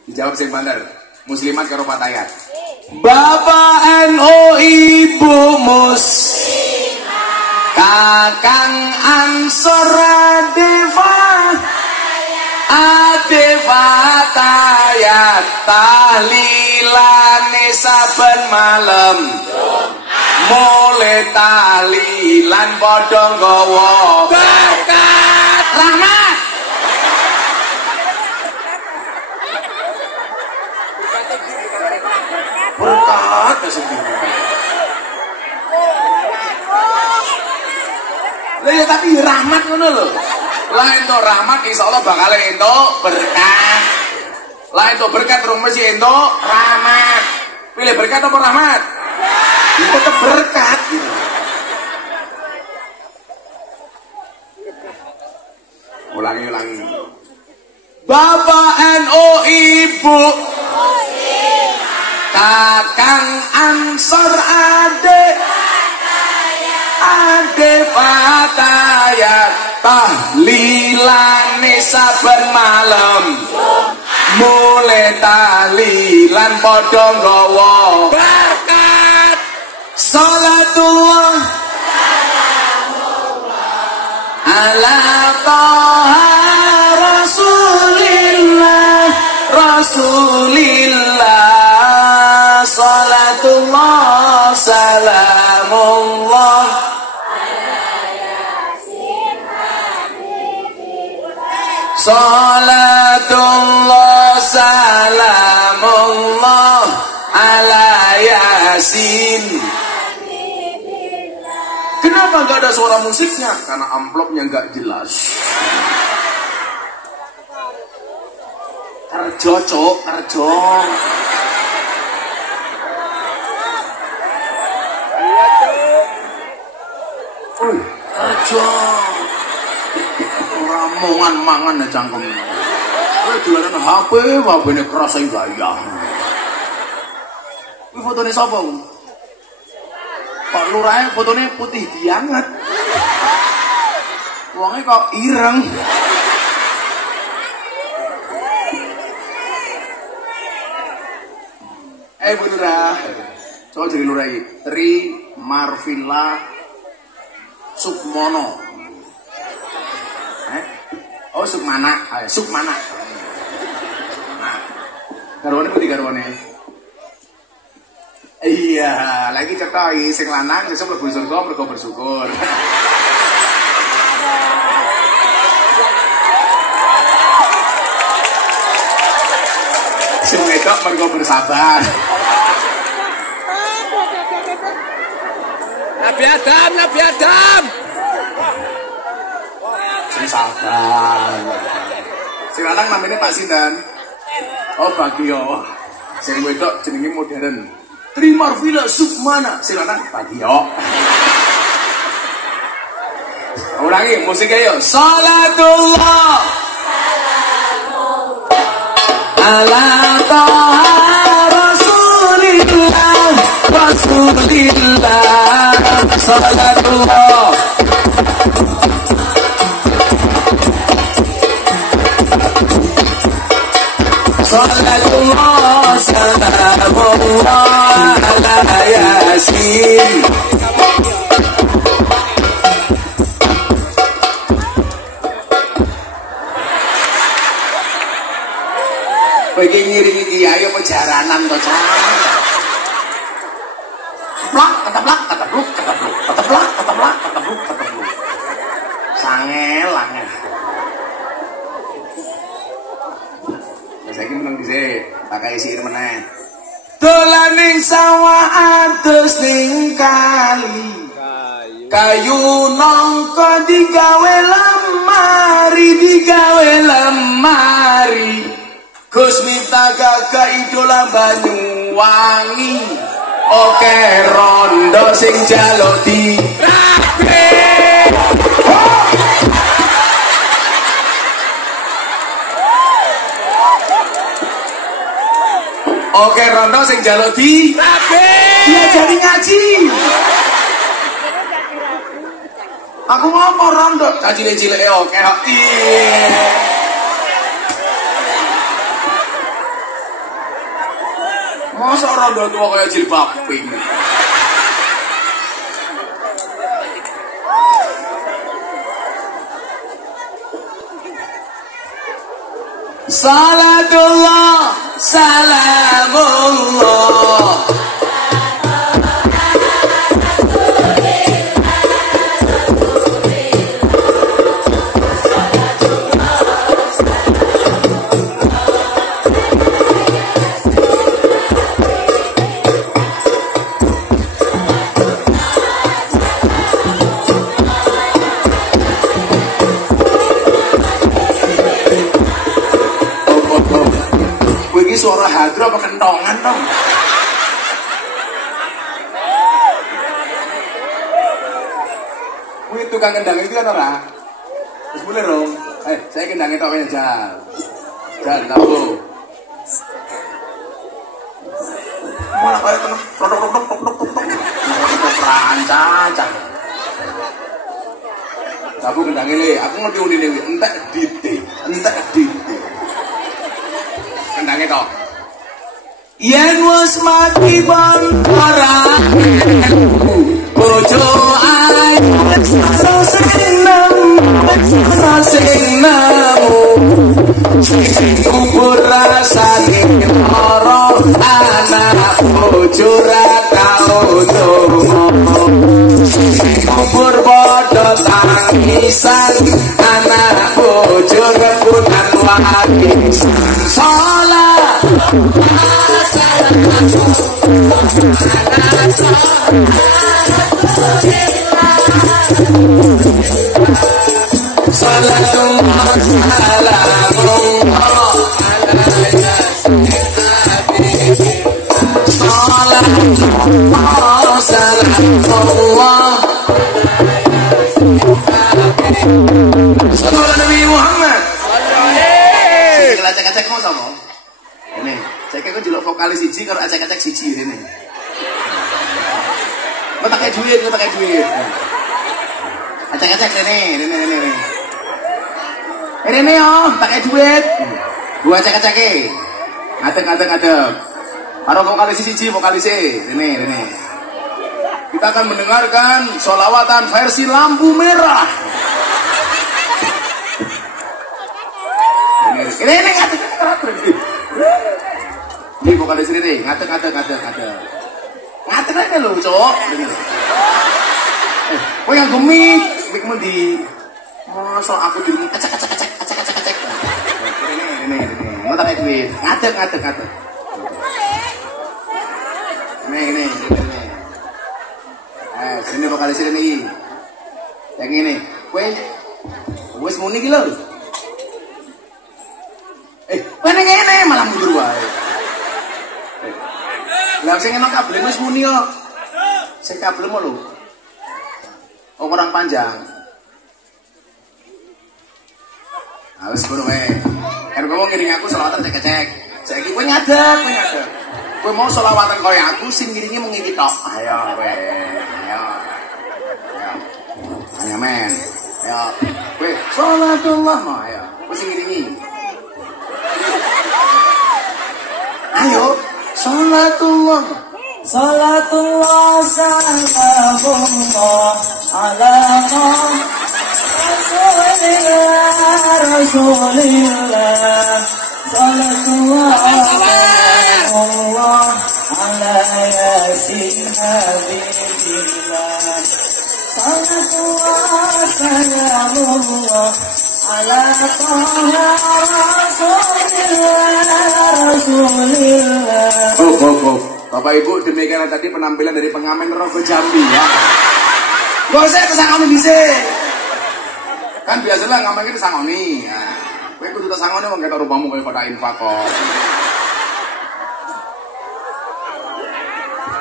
Dijawab sing bener. Muslimat karo Fatayat. Bapak NU Ibu Muslimat. Kakang Ansor Fatayat tahlilane saben malam. Mulai talilan padha nggawa berkat rahmat. Berkat sendiri. Lah ya tapi rahmat ngono lho. Lah entuk rahmat insyaallah bakal entuk berkat. Lah entuk berkat rung mesti entuk rahmat. Pilih berkat apa rahmat? Tetap berkat gitu. Ulangi. Bapak NU Ibu Kakang Ansor Ade Fatayat tahlilane saben malam. Mulai tahlilan padha nggawa berkat. Salatullah ala Taha Rasulillah salatullah salamullah salatullah salamullah ala Yasin. Kenapa nggak ada suara musiknya? Karena amplopnya nggak jelas. Kerja, cok, kerja. Kerja. Ramongan mangan ya cangkem. Dolanan HP ini kerasa gaya. Ini fotonya siapa? Pak Lurah fotonya putih dianget. Uangnya kok ireng. Bu Lurah, coba jadi Lurah ini Tri Marvilla Sukmono. Oh Sukmana, Sukmana. Nah, garwane putih garwane. Iya, lagi cetoi sing lanang sesuk mlebu surga mergo bersyukur. Sing wedok mergo bersabar. Nabi Adam. Sing sabar. Sing lanang namanya Pak Sinten. Oh Bagio. Sing wedok jenenge modern. Tri Marvilla Sukmana. Sing lanang Bagio. Ulangi musiknya yuk. Salatullah ala Taha Rasulillah salatullah salatullah salamullah ala Yasin. Bagi ngiringi kiai apa jaranan to, Cak? Kataplak. Sangelang. Saiki meneng dhisik, tak kei sir meneh. Dolan ning sawah adus ning kali. Kayu nongko digawe lemari. Gus Miftah gagah idola Banyuwangi. Oke rondo sing jaluk di Oke rondo sing jaluk di dia jadi ngaji. Aku ngomong rondo cilik-cilik oke kok. Masa rondo tua kaya jilbab pink. Salatullah salamullah suara hadro apa kentongan dong? Wih tukang kendang itu kan ora? Terus boleh dong? Saya kendangnya toknya Jal tahu. Malah kayak rancang. Tabu kendangnya nih, aku ngerti ini entek dite. Kendangnya tok. Yen wis mati bantara bojo ayu sing kubur rasane lara anak bojo ra tau domo kubur padha tangisan anak bojo rebutan wakisan salat salatullah salamullah salatullah salamullah sallallahu Nabi Muhammad sing acak-acak mau sama ini saya kira jeluk vokalis siji karo acak-acak siji ini mau pakai duit acak-acak ini oh pakai duit gua acak-acake ngadeg karo vokalis siji ini kita akan mendengarkan sholawatan versi lampu merah ini ngadeg ini vokalis ini ngadeg aja lho cok kowe yang mik mendi masa aku dirimu acak ini mau tak duit ngadeg ini sini vokalis ini yang ini kowe wis muni iki lho kowe ngene malah mundur wae lah sing enak kabel wis muni kok sing kabel mo lho orang panjang. Nah, wis ngono wae. Kan kowe ngiring aku selawatan cek. Saiki kowe ngadeg. Kowe mau selawatan kaya aku sing ngiringi mung iki tok. Ayo kowe. Ayo. Ayo men. Ayo. Kowe salatullah no ayo. Kowe sing ngiringi. Ayo. Salatullah. Salatullah salamullah ala Rasulillah Salatullah ala yasin habibillah Salatullah salamullah ala Rasulillah Rasulillah. Oh. Bapak Ibu, demikian tadi penampilan dari pengamen Rogo Jambi ya. Gak usah kesangoni bisa. Kan biasalah ngamen kita sangoni. Nah, kowe kudu tak sangoni wong ketok rupamu kaya pada infak kok.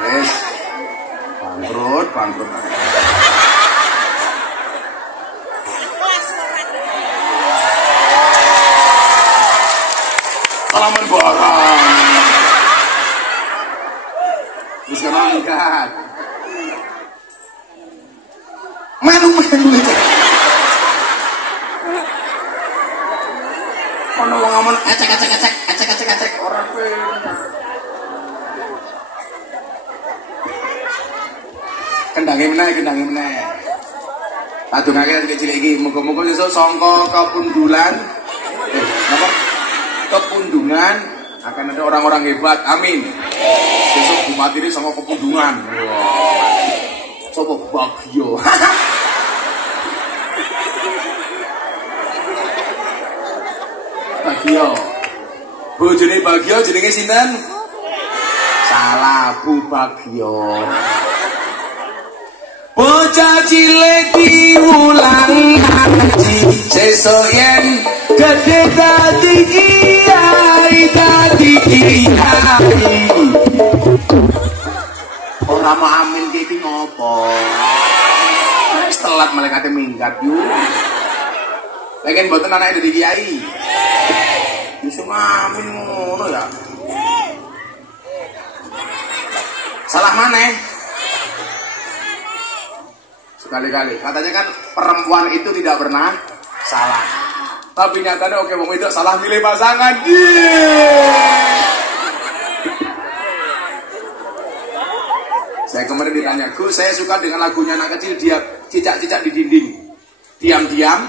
Wes. Bangkrut. Salaman barang. Terus kenal nikah. Melu itu. Ono wong ngomong acek orang bener. Kendangi meneh. Padungake kecil iki, muga-muga sesuk sangka kepundulan. Napa? Kepundungan akan ada orang-orang hebat. Amin. Sesuk bupati ini sangka kepundungan. Coba Bagio. Bagio. Bojone Bagio jenenge sinten? Salah, Bu Bagio. Bocah cilik diulang ngaji, sesuk yen gedhe dadi kiai. Ora mau amin iki ngopo? Wis telat malaikate minggat yu. Pengen mboten anake dadi kiai. Wis amin ngono ya. Salah maneh? Sekali-kali. Katanya kan perempuan itu tidak pernah salah. Tapi nyatanya oke wong itu salah milih pasangan. Saya kemarin ditanya, Gus, saya suka dengan lagunya anak kecil, dia cicak-cicak di dinding, diam-diam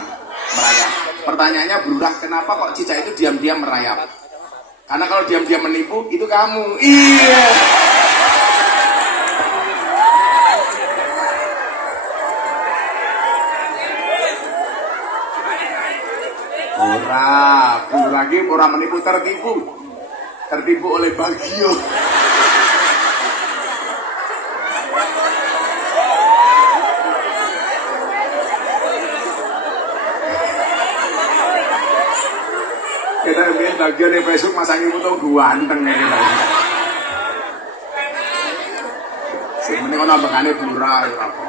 merayap. Pertanyaannya berulang, kenapa kok cicak itu diam-diam merayap? Karena kalau diam-diam menipu, itu kamu. Iya. Ora menipu, tertipu oleh Bagio. Kita bikin Bagio nih besok masang ibu tuh ganteng ya kita. Sebenarnya kalau nambahane lurah ya apa.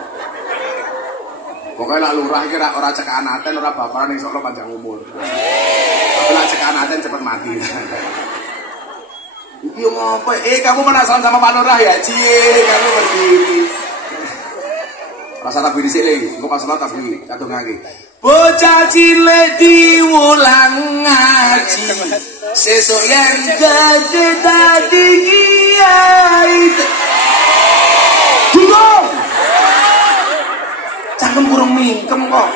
Pokoknya lah lurah kira orang cekaan aten, orang baparan yang sok panjang umur. Tapi lah cekaan aten cepat mati. Iya ngapa? Kamu penasaran sama Pak Lurah ya? Cie, kamu berdiri. Rasa tak berdiri sih, engkau pas sholat tak berdiri, kata ngagi. Bocah cilik diulang ngaji, sesuk yang gede dadi kiai. Durung. Cangkem kurang mingkem kok.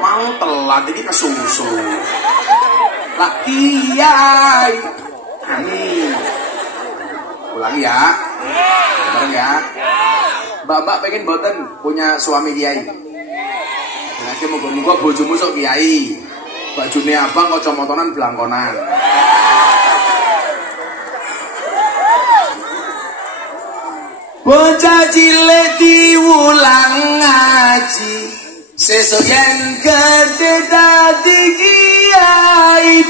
Mau telat iki kesusu. Lah kiai. Amin. Ulangi ya. Bareng ya. Mbak pengen boten punya suami kiai. Nanti moga-moga bojomu sok kiai. Bajune abang kacamotonan blangkonan. Bocah cilik diulang ngaji, sesuk yen gede dadi kiai,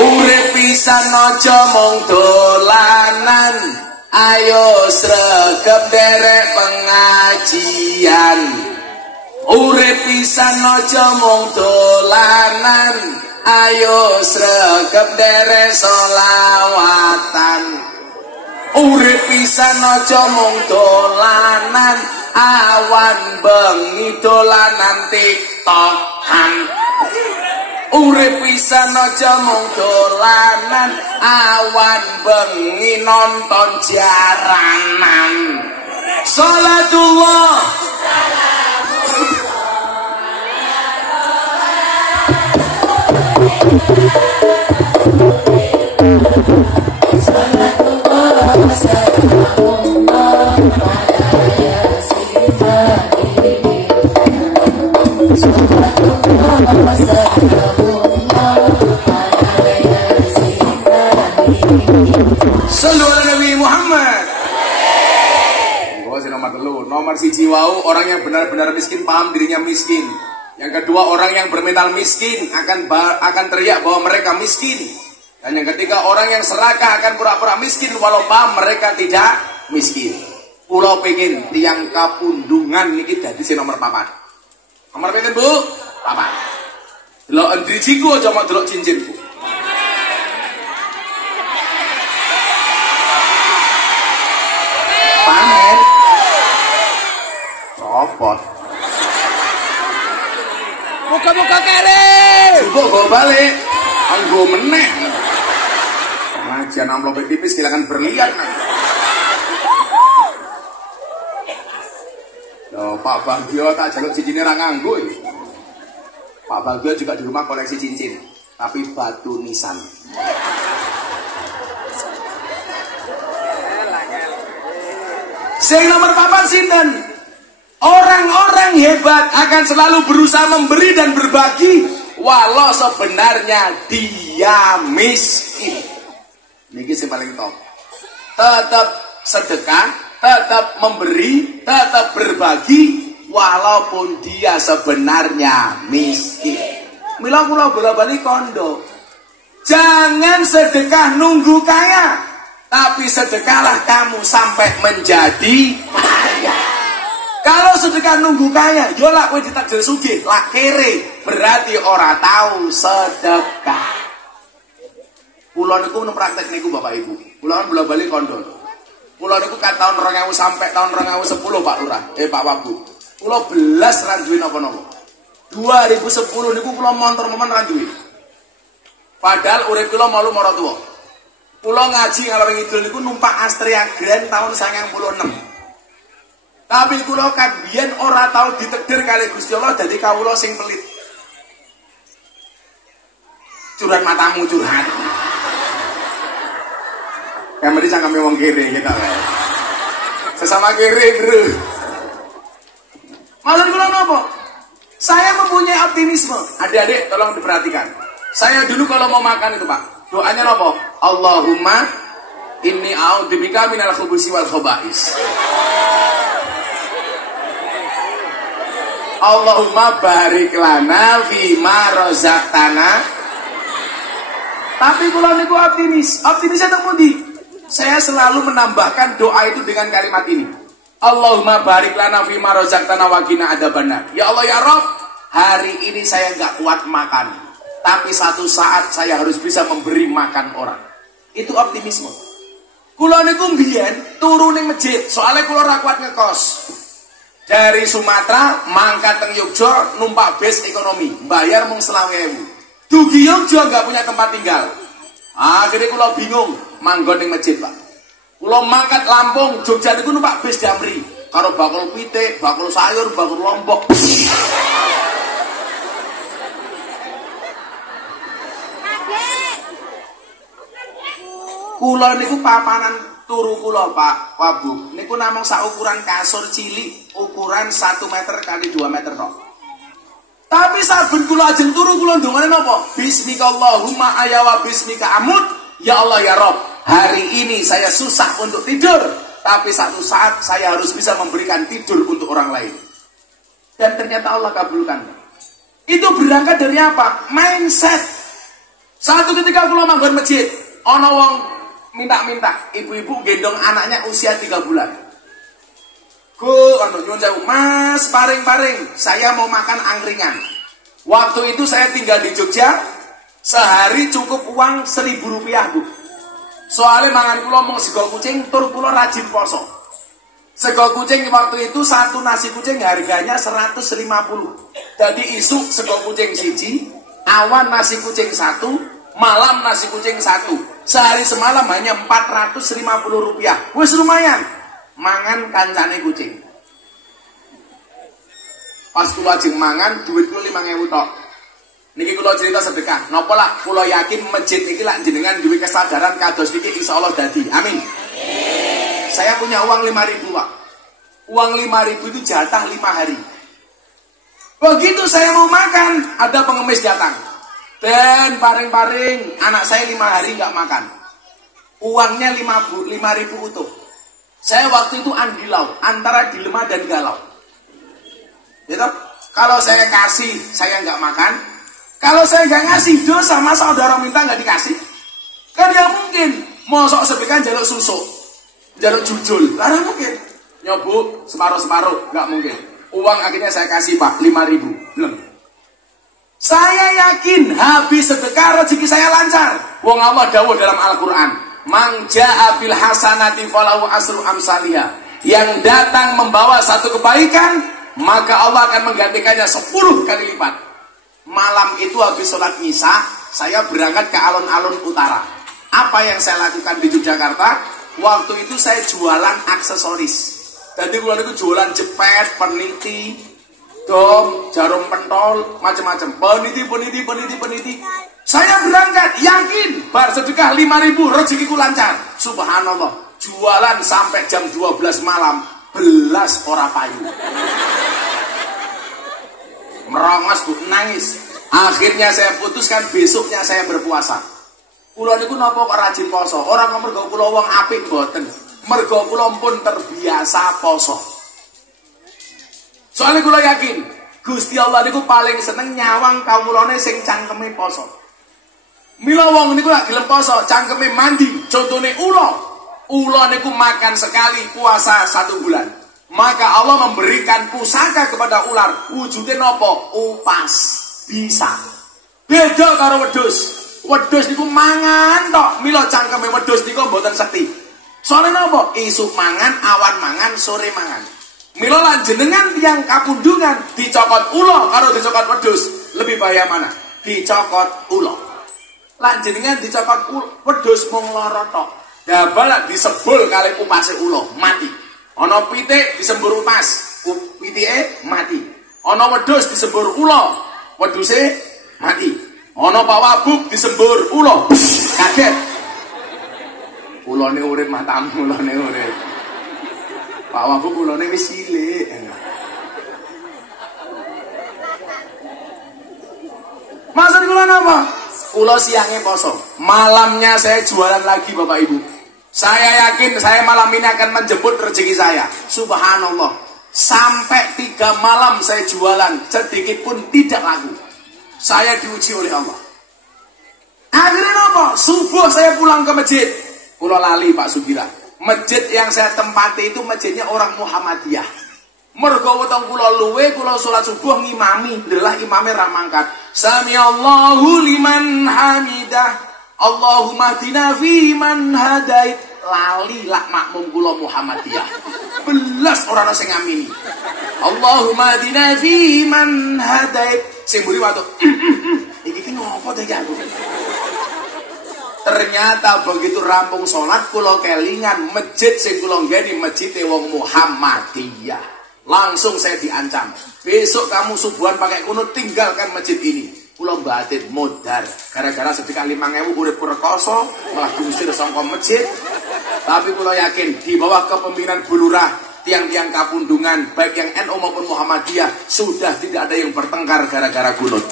urip pisan aja mung dolanan, ayo sregep derek pengajian. Urip pisan aja mung dolanan, ayo sregep derek solawatan. Urip pisan aja mung dolanan, awan bengi dolanan tiktokan. Urip pisan aja mung dolanan, awan bengi nonton jaranan. Salatullah Nomor siji wau, orang yang benar-benar miskin paham dirinya miskin. Yang kedua, orang yang bermental miskin akan teriak bahwa mereka miskin. Dan yang ketiga, orang yang serakah akan pura-pura miskin walau paham mereka tidak miskin. Pulau pengen tiang kapundungan niki dadi sing nomor 4. Nomor pinten, Bu? 4. Delok endrijiku aja mau delok cincinku. Pamer. Copot. Muka-muka kere. Coba gue balik. Anggo meneh. Pengajian amplop tipis silakan berlian. Loh, Pak Bagio tak jaluk cincinnya ra nganggo. Pak Bagio juga di rumah koleksi cincin, tapi batu nisan. Sing nomor 4 sinten? Orang-orang hebat akan selalu berusaha memberi dan berbagi walau sebenarnya dia miskin. Niki sing paling top. Tetap sedekah, tetap memberi, tetap berbagi walaupun dia sebenarnya miskin. Mila kula bola-bali kondo. Jangan sedekah nunggu kaya, tapi sedekahlah kamu sampai menjadi kaya. Kalau sedekah nunggu kaya, yo lak kowe ditakdir sugih, lak kere, berarti ora tahu sedekah. Kula niku nu praktek niku Bapak Ibu. Kula kan bola-bali kondo. Kula niku kat tahun 2000 sampai tahun 2010 Pak Lurah, Pak Wagub. Kula belas ra duwe napa-napa. 2010 niku kula montor-montor ra duwe. Padahal urip kula malu mara tuwa. Kula ngaji ngalor ngidul niku numpak Astrea Grand tahun 96. Tapi kula kan biyen ora tau ditakdir kali Gusti Allah dadi kawula sing pelit. Curhat matamu curhat. Kamari cangkeme wong kere kita. Sesama kere, Bro. Malah kula napa? Saya mempunyai optimisme. Adik-adik tolong diperhatikan. Saya dulu kalau mau makan itu, Pak, doanya napa? Allahumma inni a'udzubika minal khubusi wal khaba'is. Allahumma barik lana fima razaqtana. Tapi kula niku optimis. Optimisnya teng pundi? Saya selalu menambahkan doa itu dengan kalimat ini. Allahumma barik lana fima razaqtana wa qina adzabannar. Ya Allah ya Rabb, hari ini saya enggak kuat makan, tapi satu saat saya harus bisa memberi makan orang. Itu optimisme. Kula niku mbiyen turu ning masjid, soalnya kula ora kuat ngekos. Dari Sumatera mangkat teng Yogyakarta numpak bis ekonomi, bayar mung 20.000. Dugi Yogyakarta enggak punya tempat tinggal. Akhirnya kula bingung manggon ning masjid, Pak. Kula mangkat Lampung, Jogja niku numpak bis Damri, karo bakul pitik, bakul sayur, bakul lombok. Kula niku papanan turu kula Pak Wabuk niku namung saukuran kasur cilik ukuran 1 meter kali 2 meter tok. Tapi saben kula ajeng turu kula ndongane napa? Bismikallahumma ayawa bismika amut. Ya Allah ya Rabb, hari ini saya susah untuk tidur, tapi satu saat saya harus bisa memberikan tidur untuk orang lain. Dan ternyata Allah kabulkan. Itu berangkat dari apa? Mindset. Satu ketika kula manggon masjid, ana wong minta-minta, ibu-ibu gendong anaknya usia 3 bulan. Nyuwun sewu, Mas, paring-paring, saya mau makan angkringan. Waktu itu saya tinggal di Jogja, sehari cukup uang 1.000 rupiah, Bu. Soalnya mangan kula mung sego kucing, tur kula rajin poso. Sego kucing waktu itu satu nasi kucing harganya 150. Jadi isuk sego kucing siji, awan nasi kucing 1, malam nasi kucing 1. Sehari semalam hanya 450 rupiah. Wis lumayan. Mangan kancane kucing. Pas kula ajeng mangan, duit kula 5.000 tok. Niki kula cerita sedekah. Napa lak kula yakin masjid iki lak jenengan duwe kesadaran kados niki insyaallah dadi. Amin. Saya punya uang 5.000, Pak. Uang 5.000 itu jatah 5 hari. Begitu saya mau makan, ada pengemis datang. Dan paring-paring, anak saya 5 hari nggak makan. Uangnya 5.000 utuh. Saya waktu itu andilau, antara dilema dan galau. Gitu? Kalau saya kasih, saya nggak makan. Kalau saya nggak ngasih, dosa. Masa ada orang minta nggak dikasih? Kan ya mungkin. Mosok sepikan jaluk susu, jaluk jujul. Lah mungkin. Nyobu separuh-separuh, nggak mungkin. Uang akhirnya saya kasih Pak, 5.000. Belum. Saya yakin habis sedekah rezeki saya lancar. Wong Allah dawuh dalam Al-Quran, "Man jaa bil hasanati falahu asru amsalihha." Yang datang membawa satu kebaikan, maka Allah akan menggantikannya 10 kali lipat. Malam itu habis sholat Isya, saya berangkat ke alun-alun utara. Apa yang saya lakukan di Yogyakarta? Waktu itu saya jualan aksesoris. Jadi kalau itu jualan jepit, peniti, dom, jarum pentol, macam-macam. Peniti. Saya berangkat, yakin, bar sedekah 5.000, rezekiku lancar. Subhanallah, jualan sampai jam 12 malam, belas ora payu. Merongos Bu, nangis. Akhirnya saya putuskan besoknya saya berpuasa. Kula niku napa kok rajin poso? Ora mergo kula wong apik mboten. Mergo kula pun terbiasa poso. Soalnya kula yakin Gusti Allah niku paling seneng nyawang kawulane sing cangkeme poso. Mila wong niku lak gelem poso, cangkeme mandi. Contone ula. Ula niku makan sekali puasa 1 bulan. Maka Allah memberikan pusaka kepada ular. Wujudnya nopo? Upas. Bisa. Beda karo wedhus. Wedhus niku mangan tok. Mila cangkeme wedhus niku mboten sekti. Soalnya nopo? Isuk mangan, awan mangan, sore mangan. Mila lan jenengan yang kapundungan dicokot ula karo dicokot wedhus, lebih bahaya mana? Dicokot ula. Lan jenengan dicokot wedhus mung lara tok. Dabalak disebul kali upase ula, mati. Ana pitik disembur upas, pitike mati. Ana wedhus disembur ula, wedhuse mati. Ana Pak Wabuk disembur ula, kaget. Ulane urip matamu, ulane urip. Pak Wabuk ulane wis cilik. Maksud kula napa? Kula siangnya poso, malamnya saya jualan lagi Bapak Ibu. Saya yakin saya malam ini akan menjemput rezeki saya. Subhanallah. Sampai 3 malam saya jualan, sedikit pun tidak laku. Saya diuji oleh Allah. Akhirnya apa? Subuh saya pulang ke masjid. Kula lali Pak Sugira. Masjid yang saya tempati itu masjidnya orang Muhammadiyah. Mergo weteng kula luwe, kula salat subuh ngimami, delah imame ra mangkat. Sami Allahu liman hamidah. Allahumma hdina fi man hadait. Lali lak makmum kula Muhammadiyah. Belas orang sing ngamini. Allahumma hdina fi man hadait. Sing mburi watu. Iki ki ngopo to iki aku? Ternyata begitu rampung sholat kula kelingan masjid sing kula nggeni masjide wong Muhammadiyah. Langsung saya diancam. Besok kamu subuhan pakai kunut, tinggalkan masjid ini. Kula batin modar. Gara-gara sedekah 5.000 urip rekoso, malah diusir saka masjid. Tapi kula yakin di bawah kepemimpinan Bu Lurah, tiang-tiang kapundungan baik yang NU maupun Muhammadiyah sudah tidak ada yang bertengkar gara-gara kunut.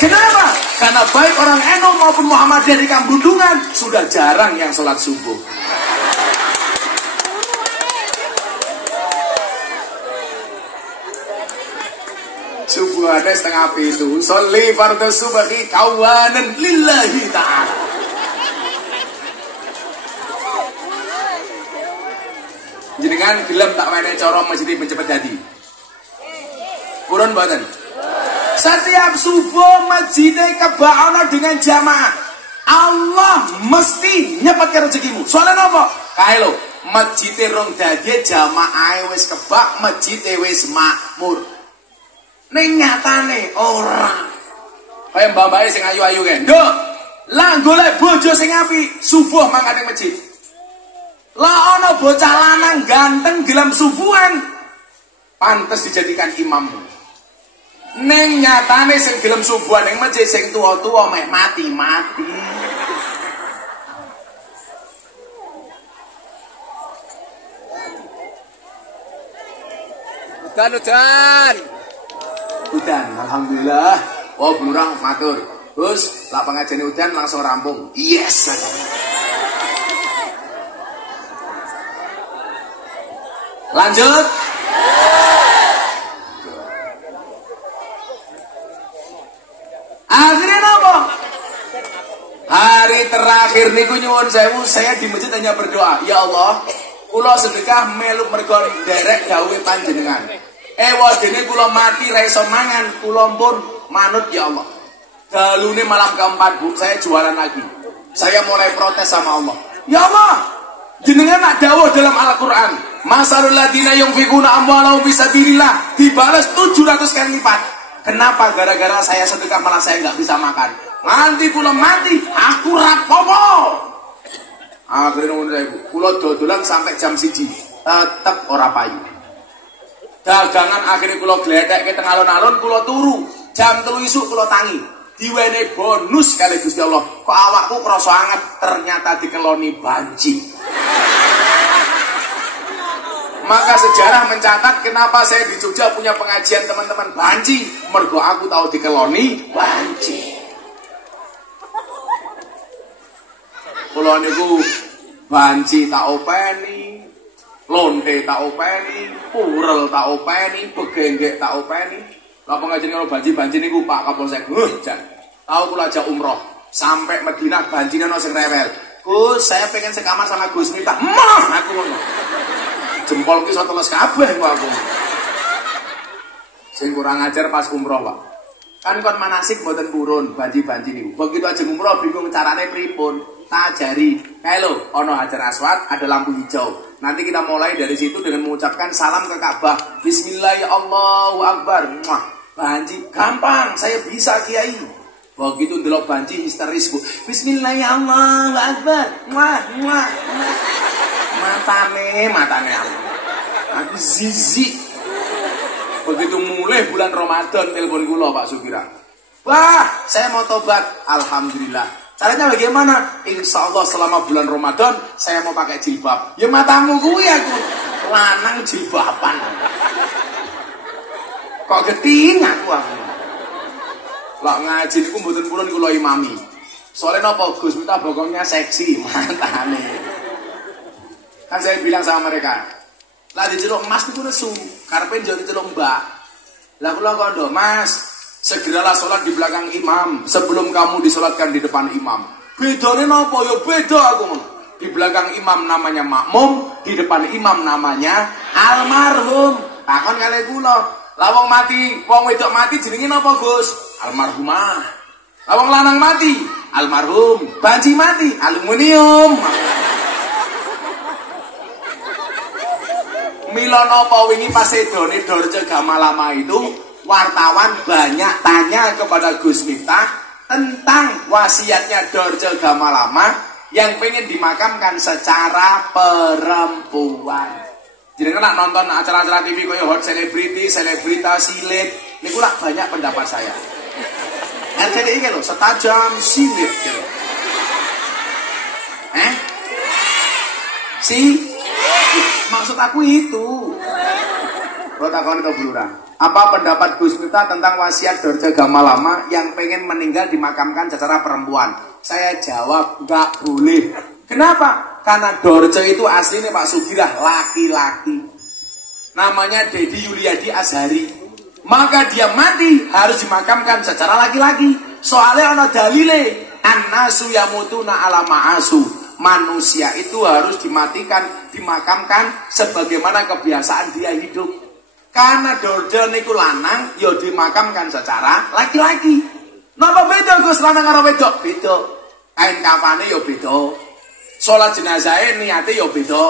Kenapa? Karena baik orang NU maupun Muhammadiyah di Kapundungan sudah jarang yang sholat subuh. Subuh ada setengah itu. Sholli fardhu subhi kawanan lillahi ta'ala. Jenengan gelem tak wene cara masjid pencepet dadi. Purun mboten? Setiap subuh masjidnya kebaana dengan jamaah. Allah mesti nyepatkan rezekimu. Soalnya apa? Kae lho, masjidnya rong dadi jamaah wis kebak, masjidnya wis makmur. Ning nyatane ora. Kaya mbak-mbake sing ayu-ayu kae. Nduk, lah golek bojo sing apik, subuh mangkat ning masjid. Lah ana bocah lanang ganteng gelem subuhan, pantes dijadikan imammu. Neng nyatane sing gelem subuhan ning masjid sing tuwa-tuwa meh mati-mati. Udan, alhamdulillah. Oh, Bu Lurah matur. Gus, lak pengajane udan langsung rampung. Yes. Lanjut. Akhirnya apa? Hari terakhir niku nyuwun sewu, saya di masjid hanya berdoa, ya Allah, kula sedekah melu mergo derek gawe panjenengan. Wadene kula mati ra iso mangan, kula pun manut ya Allah. Dalune malam keempat, Bu, saya jualan lagi. Saya mulai protes sama Allah. Ya Allah, jenengan nak dawuh dalam Al-Qur'an, masalul ladina yunfikuna amwalahum fisabilillah, dibalas 700 kali lipat. Kenapa gara-gara saya sedekah malah saya nggak bisa makan? Nanti kula mati, aku rapopo. Akhirnya ngono saya, Bu. Kula dodolan sampai jam 1, tetep ora payu. Dagangan akhirnya kula gledek ke tengah alun-alun, kula turu. Jam 3 isuk kula tangi. Diwenehi bonus kali Gusti Allah. Kok awakku krasa anget, ternyata dikeloni banci. Maka sejarah mencatat kenapa saya di Jogja punya pengajian teman-teman banci, mergo aku tahu dikeloni banci. Kula niku banci tak openi, lonte tak openi, purel tak openi, begenggek tak openi. Lah pengajian kalau banci-banci niku Pak Kapolsek, jan. Tahu kula aja umroh sampai Madinah bancine ono sing rewel. Gus, saya pengen sekamar sama Gus Miftah. Mah, aku ngono. Jempol ki iso teles kabeh kok aku. Sing kurang ajar pas umroh, Pak. Kan kon manasik mboten purun banci-banci niku. Begitu aja umroh bingung carane pripun. Tak ajari. Kae lho, ono Hajar Aswad, ada lampu hijau. Nanti kita mulai dari situ dengan mengucapkan salam ke Ka'bah. Bismillah, Allahu Akbar. Muah. Banci gampang, saya bisa Kiai. Begitu ndelok banci histeris, Bu. Bismillah, Allahu Akbar. Muah, muah. Matane aku zizi. Begitu mulai bulan Ramadan telepon kula Pak Supira. Wah, saya mau tobat. Alhamdulillah. Caranya bagaimana? Insya Allah selama bulan Ramadan saya mau pakai jilbab. Ya matamu kuwi aku lanang jilbaban. Kok geting aku. Lah ngaji niku mboten purun kula imami. Soalnya napa Gus Miftah bokongnya seksi, mantane. Kan saya bilang sama mereka, lah diceluk Mas niku nesu, karepe njok diceluk Mbak. Lah kula kondo, Mas, segeralah sholat di belakang imam sebelum kamu disolatkan di depan imam. Bedane napa? Ya beda aku. Di belakang imam namanya makmum, di depan imam namanya almarhum. Takon kali kula, lah wong mati, wong wedok mati jenenge napa, Gus? Almarhumah. Lah wong lanang mati, almarhum. Banci mati, aluminium. Mila napa wingi pas sedone Dorce Gamalama itu wartawan banyak tanya kepada Gus Miftah tentang wasiatnya Dorce Gamalama yang pengen dimakamkan secara perempuan. Jadi kan nonton acara-acara TV kayak Hot Celebrity, Selebritas, Silet, niku lah banyak pendapat saya. RCTI kan loh, setajam silet gitu. Maksud aku itu. Lo takon itu buluran. Apa pendapat Gus Miftah tentang wasiat Dorce Gamalama yang pengen meninggal dimakamkan secara perempuan? Saya jawab nggak boleh. Kenapa? Karena Dorce itu aslinya Pak Sugirah laki-laki. Namanya Dedi Yuliadi Azhari. Maka dia mati harus dimakamkan secara laki-laki. Soalnya ada dalile annasu yamutuna ala ma'asu. Manusia itu harus dimakamkan sebagaimana kebiasaan dia hidup. Karena Dorce niku lanang, ya dimakamkan secara laki-laki. Napa beda Gus lanang karo wedok? Beda. Kain kafane ya beda. Salat jenazah niate ya beda.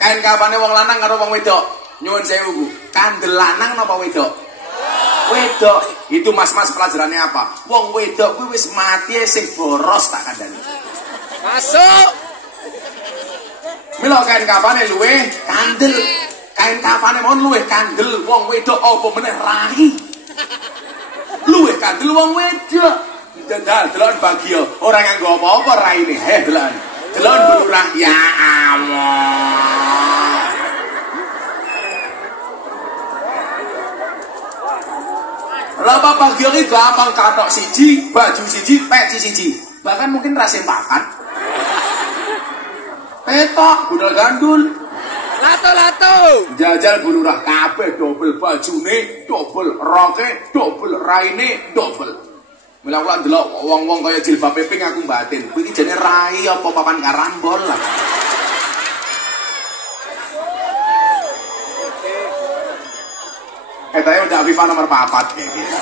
Kain kafane wong lanang karo wong wedok. Nyuwun sewu Bu, kandel lanang napa wedok? Wedok. Itu mas-mas pelajarannya apa? Wong wedok kuwi wis mati sing boros tak kandhani. Masuk. Mila kain kafane luweh kandel. Kain kafane mon luweh kandel wong wedok apa meneh rai. Luweh kandel wong wedok. Delon bagio ora nganggo apa-apa raine. Delon. Delon bulurah ya Allah. Lapa bagio iki gampang katok siji, baju siji, peci siji. Bahkan mungkin rasempakan. Petok, budal gandul. Lato. Jajal Bu Lurah kabeh double bajune, double roke, double raine, double. Mula kula ndelok wong-wong kaya jilbab ping aku batin. Kuwi iki jane rai apa papan karambol lah. Katanya udah Afifah nomor 4 kayak gitu.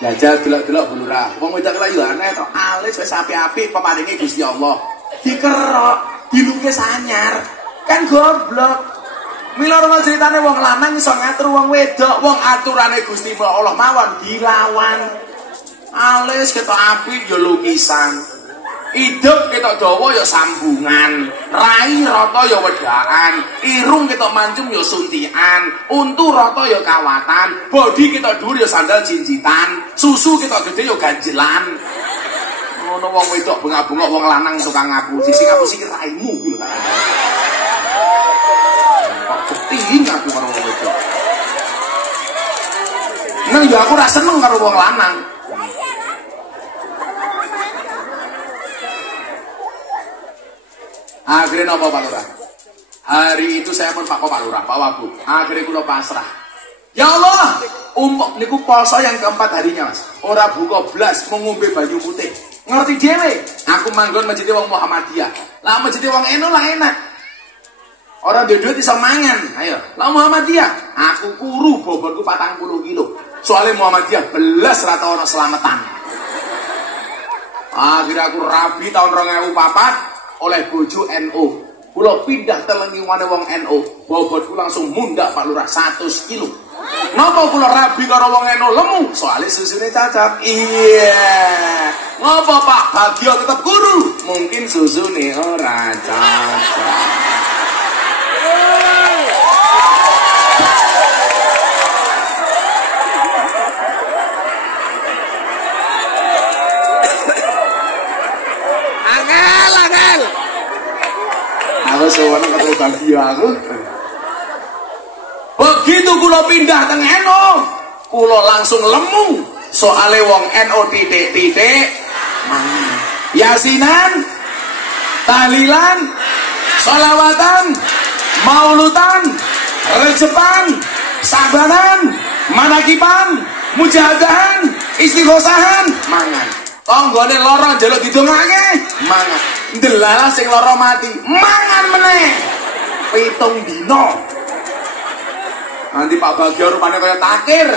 Jajal delok-delok Bu Lurah. Wong wedok lha yo aneh to, alis wis apik-apik peparinge Gusti Allah. Dikerok, dilukis anyar. Kan goblok. Mila ora ceritane wong lanang iso ngatur wong wedok, wong aturane Gusti Allah mawon dilawan. Alis ketok apik ya lukisan. Hidup ketok dawa ya sambungan, rai rata ya wedaan, irung ketok mancung ya suntian, untu rata ya kawatan, bodi ketok dhuwur ya sandal jincitan, susu ketok gede ya ganjelan. Ngono wong wedok bengak-bengok, wong lanang tukang ngapusi, sing ngapusi ki raimu gitu kan. Kok ketinggi aku karo wong wedok. Nang ya aku ra seneng karo wong lanang. Akhirnya apa Pak Lurah? Hari itu saya pun Pak Lurah, Pak Wagub. Akhirnya kula pasrah. Ya Allah, niku poso yang keempat harinya Mas. Ora buka blas, ngombe banyu putih. Ngerti dhewe, aku manggon masjid wong Muhammadiyah. Lah masjid wong NU lah enak. Orang duit iso mangan. Ayo, lah Muhammadiyah, aku kuru bobotku 40 kilo. Soalnya Muhammadiyah belas ra tau ono selametan. Akhirnya aku rabi tahun 2004 oleh bojo NU. Kula pindah telengiwane wong NU. Bobotku langsung mundak Pak Lurah 100 kilo. Napa kula rabi karo wong NU lemu? Soalnya susune cacat. Iya. Ngapa Pak Bagio tetep guru? Mungkin susune ora cacat. Aku sewana ketemu Bagio aku. Begitu kula pindah teng NU, kula langsung lemu. Soale wong NU titik-titik mangan. Yasinan, tahlilan, sholawatan, maulutan, rejepan, sabanan, manakiban, mujahadahan, istighosahan, mangan. Tanggane lara njaluk didongake, mangan. Delala sing lara mati, mangan meneh. 7 dina. Nanti Pak Bagio rupane kaya takir.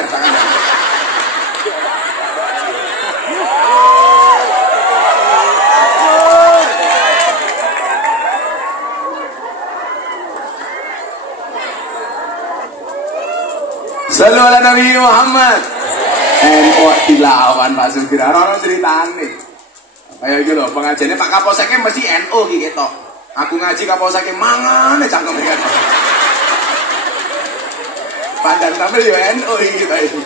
Sallu ala Nabi Muhammad. NU dilawan Pak Sugir, ora ceritane. Ayo iki lho, pengajiane Pak Kapolseke mesti NU iki ketok. Aku ngaji Kapolseke mangane cangkem iki. Pandang tampil yo NU iki ta itu.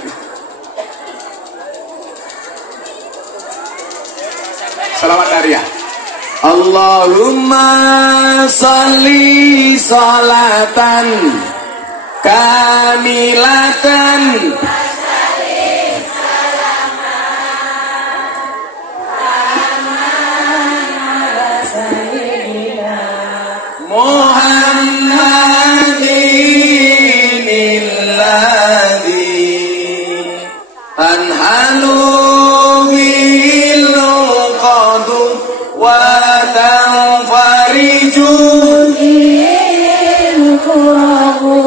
Selamat hari ya. Allahumma sholli sholatan kamilatan anhalu bil qadu wa tanfariju il qurabu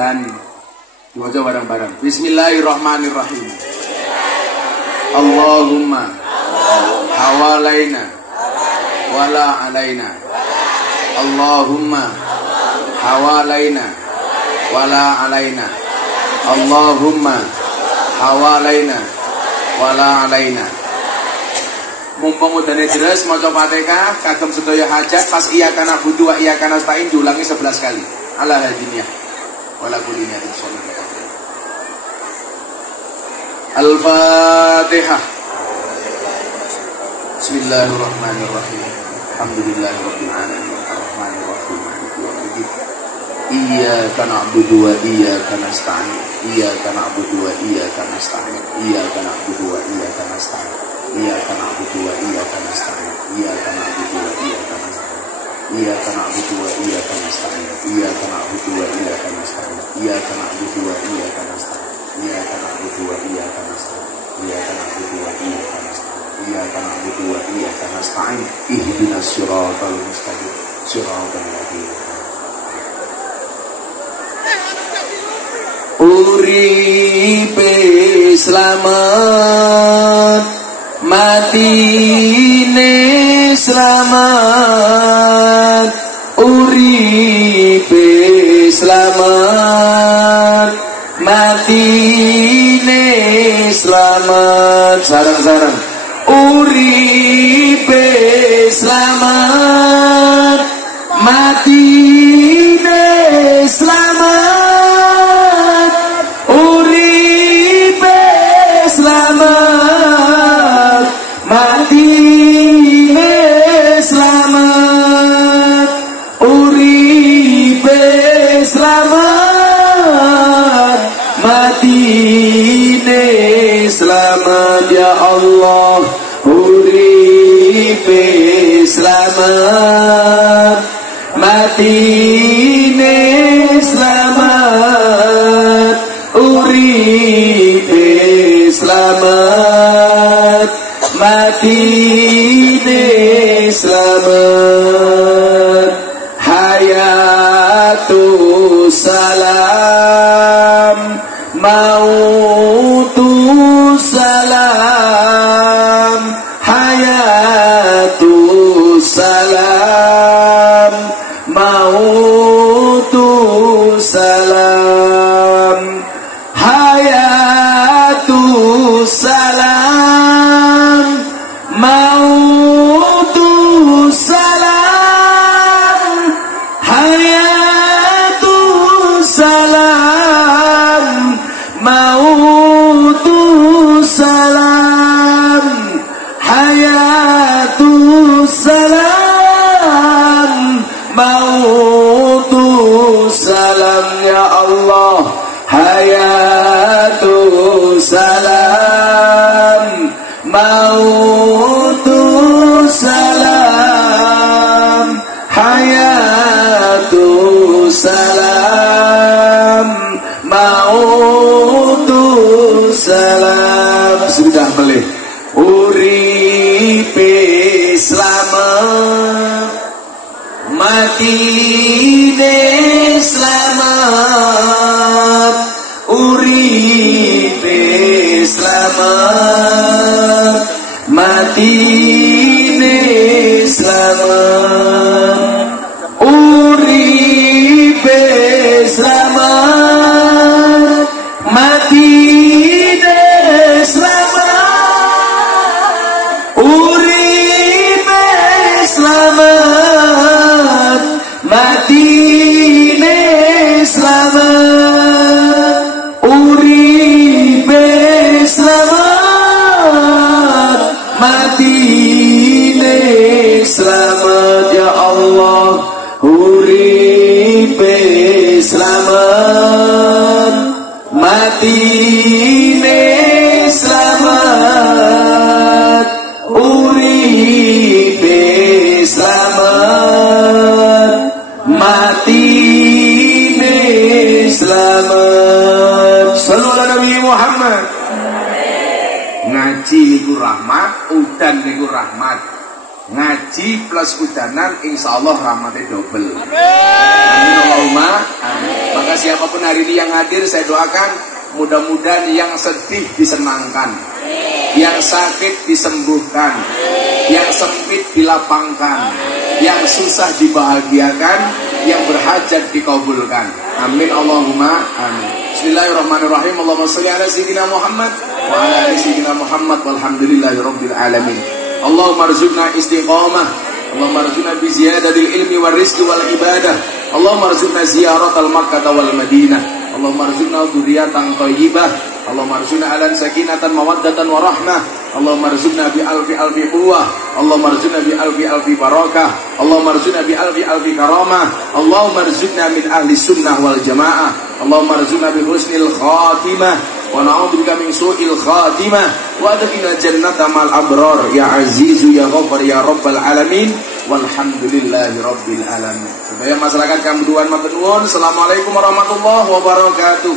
udan. Diwaca bareng-bareng. Bismillahirrahmanirrahim. Allahumma hawalaina wala alaina. Allahumma hawalaina wala alaina. Allahumma hawalaina wala alaina. Mumpung udane deres maca Fatihah kagem sedaya hajat pas iya kana budu wa iya kana stain diulangi 11 kali. Ala hadiniyah wala kuliniyatin sholih. Al-Fatihah. Bismillahirrahmanirrahim. Alhamdulillahirabbil alamin arrahmanir rahim maliki yaumiddin. Iyyaka na'budu wa iyyaka nasta'in. Iyyaka na'budu wa iyyaka nasta'in. Iyyaka na'budu wa iyyaka nasta'in. Iyyaka na'budu wa iyyaka nasta'in. Iyyaka na'budu wa iyyaka nasta'in. Iyyaka na'budu wa iyyaka nasta'in. Iyyaka na'budu wa iyyaka nasta'in. Iyyaka na'budu wa iyyaka nasta'in. Iyyaka na'budu wa iyyaka nasta'in. Iyyaka na'budu wa iyyaka nasta'in. Iyyaka na'budu wa iyyaka nasta'in. Ihdinas siratal mustaqim. Siratal ladzina uripe selamat, matine selamat. Uripe selamat, matine selamat. Sarang-sarang. Uripe selamat, matine selamat. Uripe selamat, matine selamat. Uripe selamat, matine selamat. Ya Allah, uripe selamat, matine selamat. Uripe selamat, matine selamat. Hayatu salam, mautu salam. Hayatu salam, mautu salam. Hayatu salam, mautu salam. Hayatu salam, mautu salam. Hayatu salam, mautu salam. Ya Allah, hayatu salam, mautu salam. Hayatu salam, mautu salam. Sudah boleh. Uripe selamat, matine selamat. Uripe selamat, matine selamat. Uripe selamat, matine selamat. Uripe selamat, matine selamat. Uripe selamat, matine selamat. Ya Allah, uripe selamat, matine selamat. Uripe selamat, matine selamat. Sallallahu Nabi Muhammad. Ngaji niku rahmat, udan niku rahmat. Ngaji plus udanan insya Allah rahmatnya double. Amin Allahumma amin. Maka siapapun hari ini yang hadir, saya doakan mudah-mudahan yang sedih disenangkan, yang sakit disembuhkan, yang sempit dilapangkan, yang susah dibahagiakan, yang berhajat dikabulkan. Amin Allahumma amin. Bismillahirrahmanirrahim. Allahumma sholli ala sayyidina Muhammad wa ala ali sayyidina Muhammad walhamdulillahirabbil alamin. Allahumma arzuqna istiqamah, Allahumma arzuqna bi ziyadatil ilmi war rizqi wal ibadah. Allahumma arzuqna ziyaratal Makkah wal Madinah. Allahumma arzuqna dzurriyyatan thayyibah. Allahumma arzuqna alan sakinatan mawaddatan wa rahmah. Allahumma arzuqna bi alfi alfi quwwah. Allahumma arzuqna bi alfi alfi barakah. Allahumma arzuqna bi alfi alfi karamah. Allahumma arzuqna min ahli sunnah wal jamaah. Allahumma arzuqna bi husnil khatimah wa na'udzubika min su'il khatimah wa adkhilna jannata mal abrar ya azizu ya ghafar ya rabbal alamin walhamdulillahi rabbil alamin. Supaya masyarakat Kambuduan matur nuwun. Assalamualaikum warahmatullahi wabarakatuh.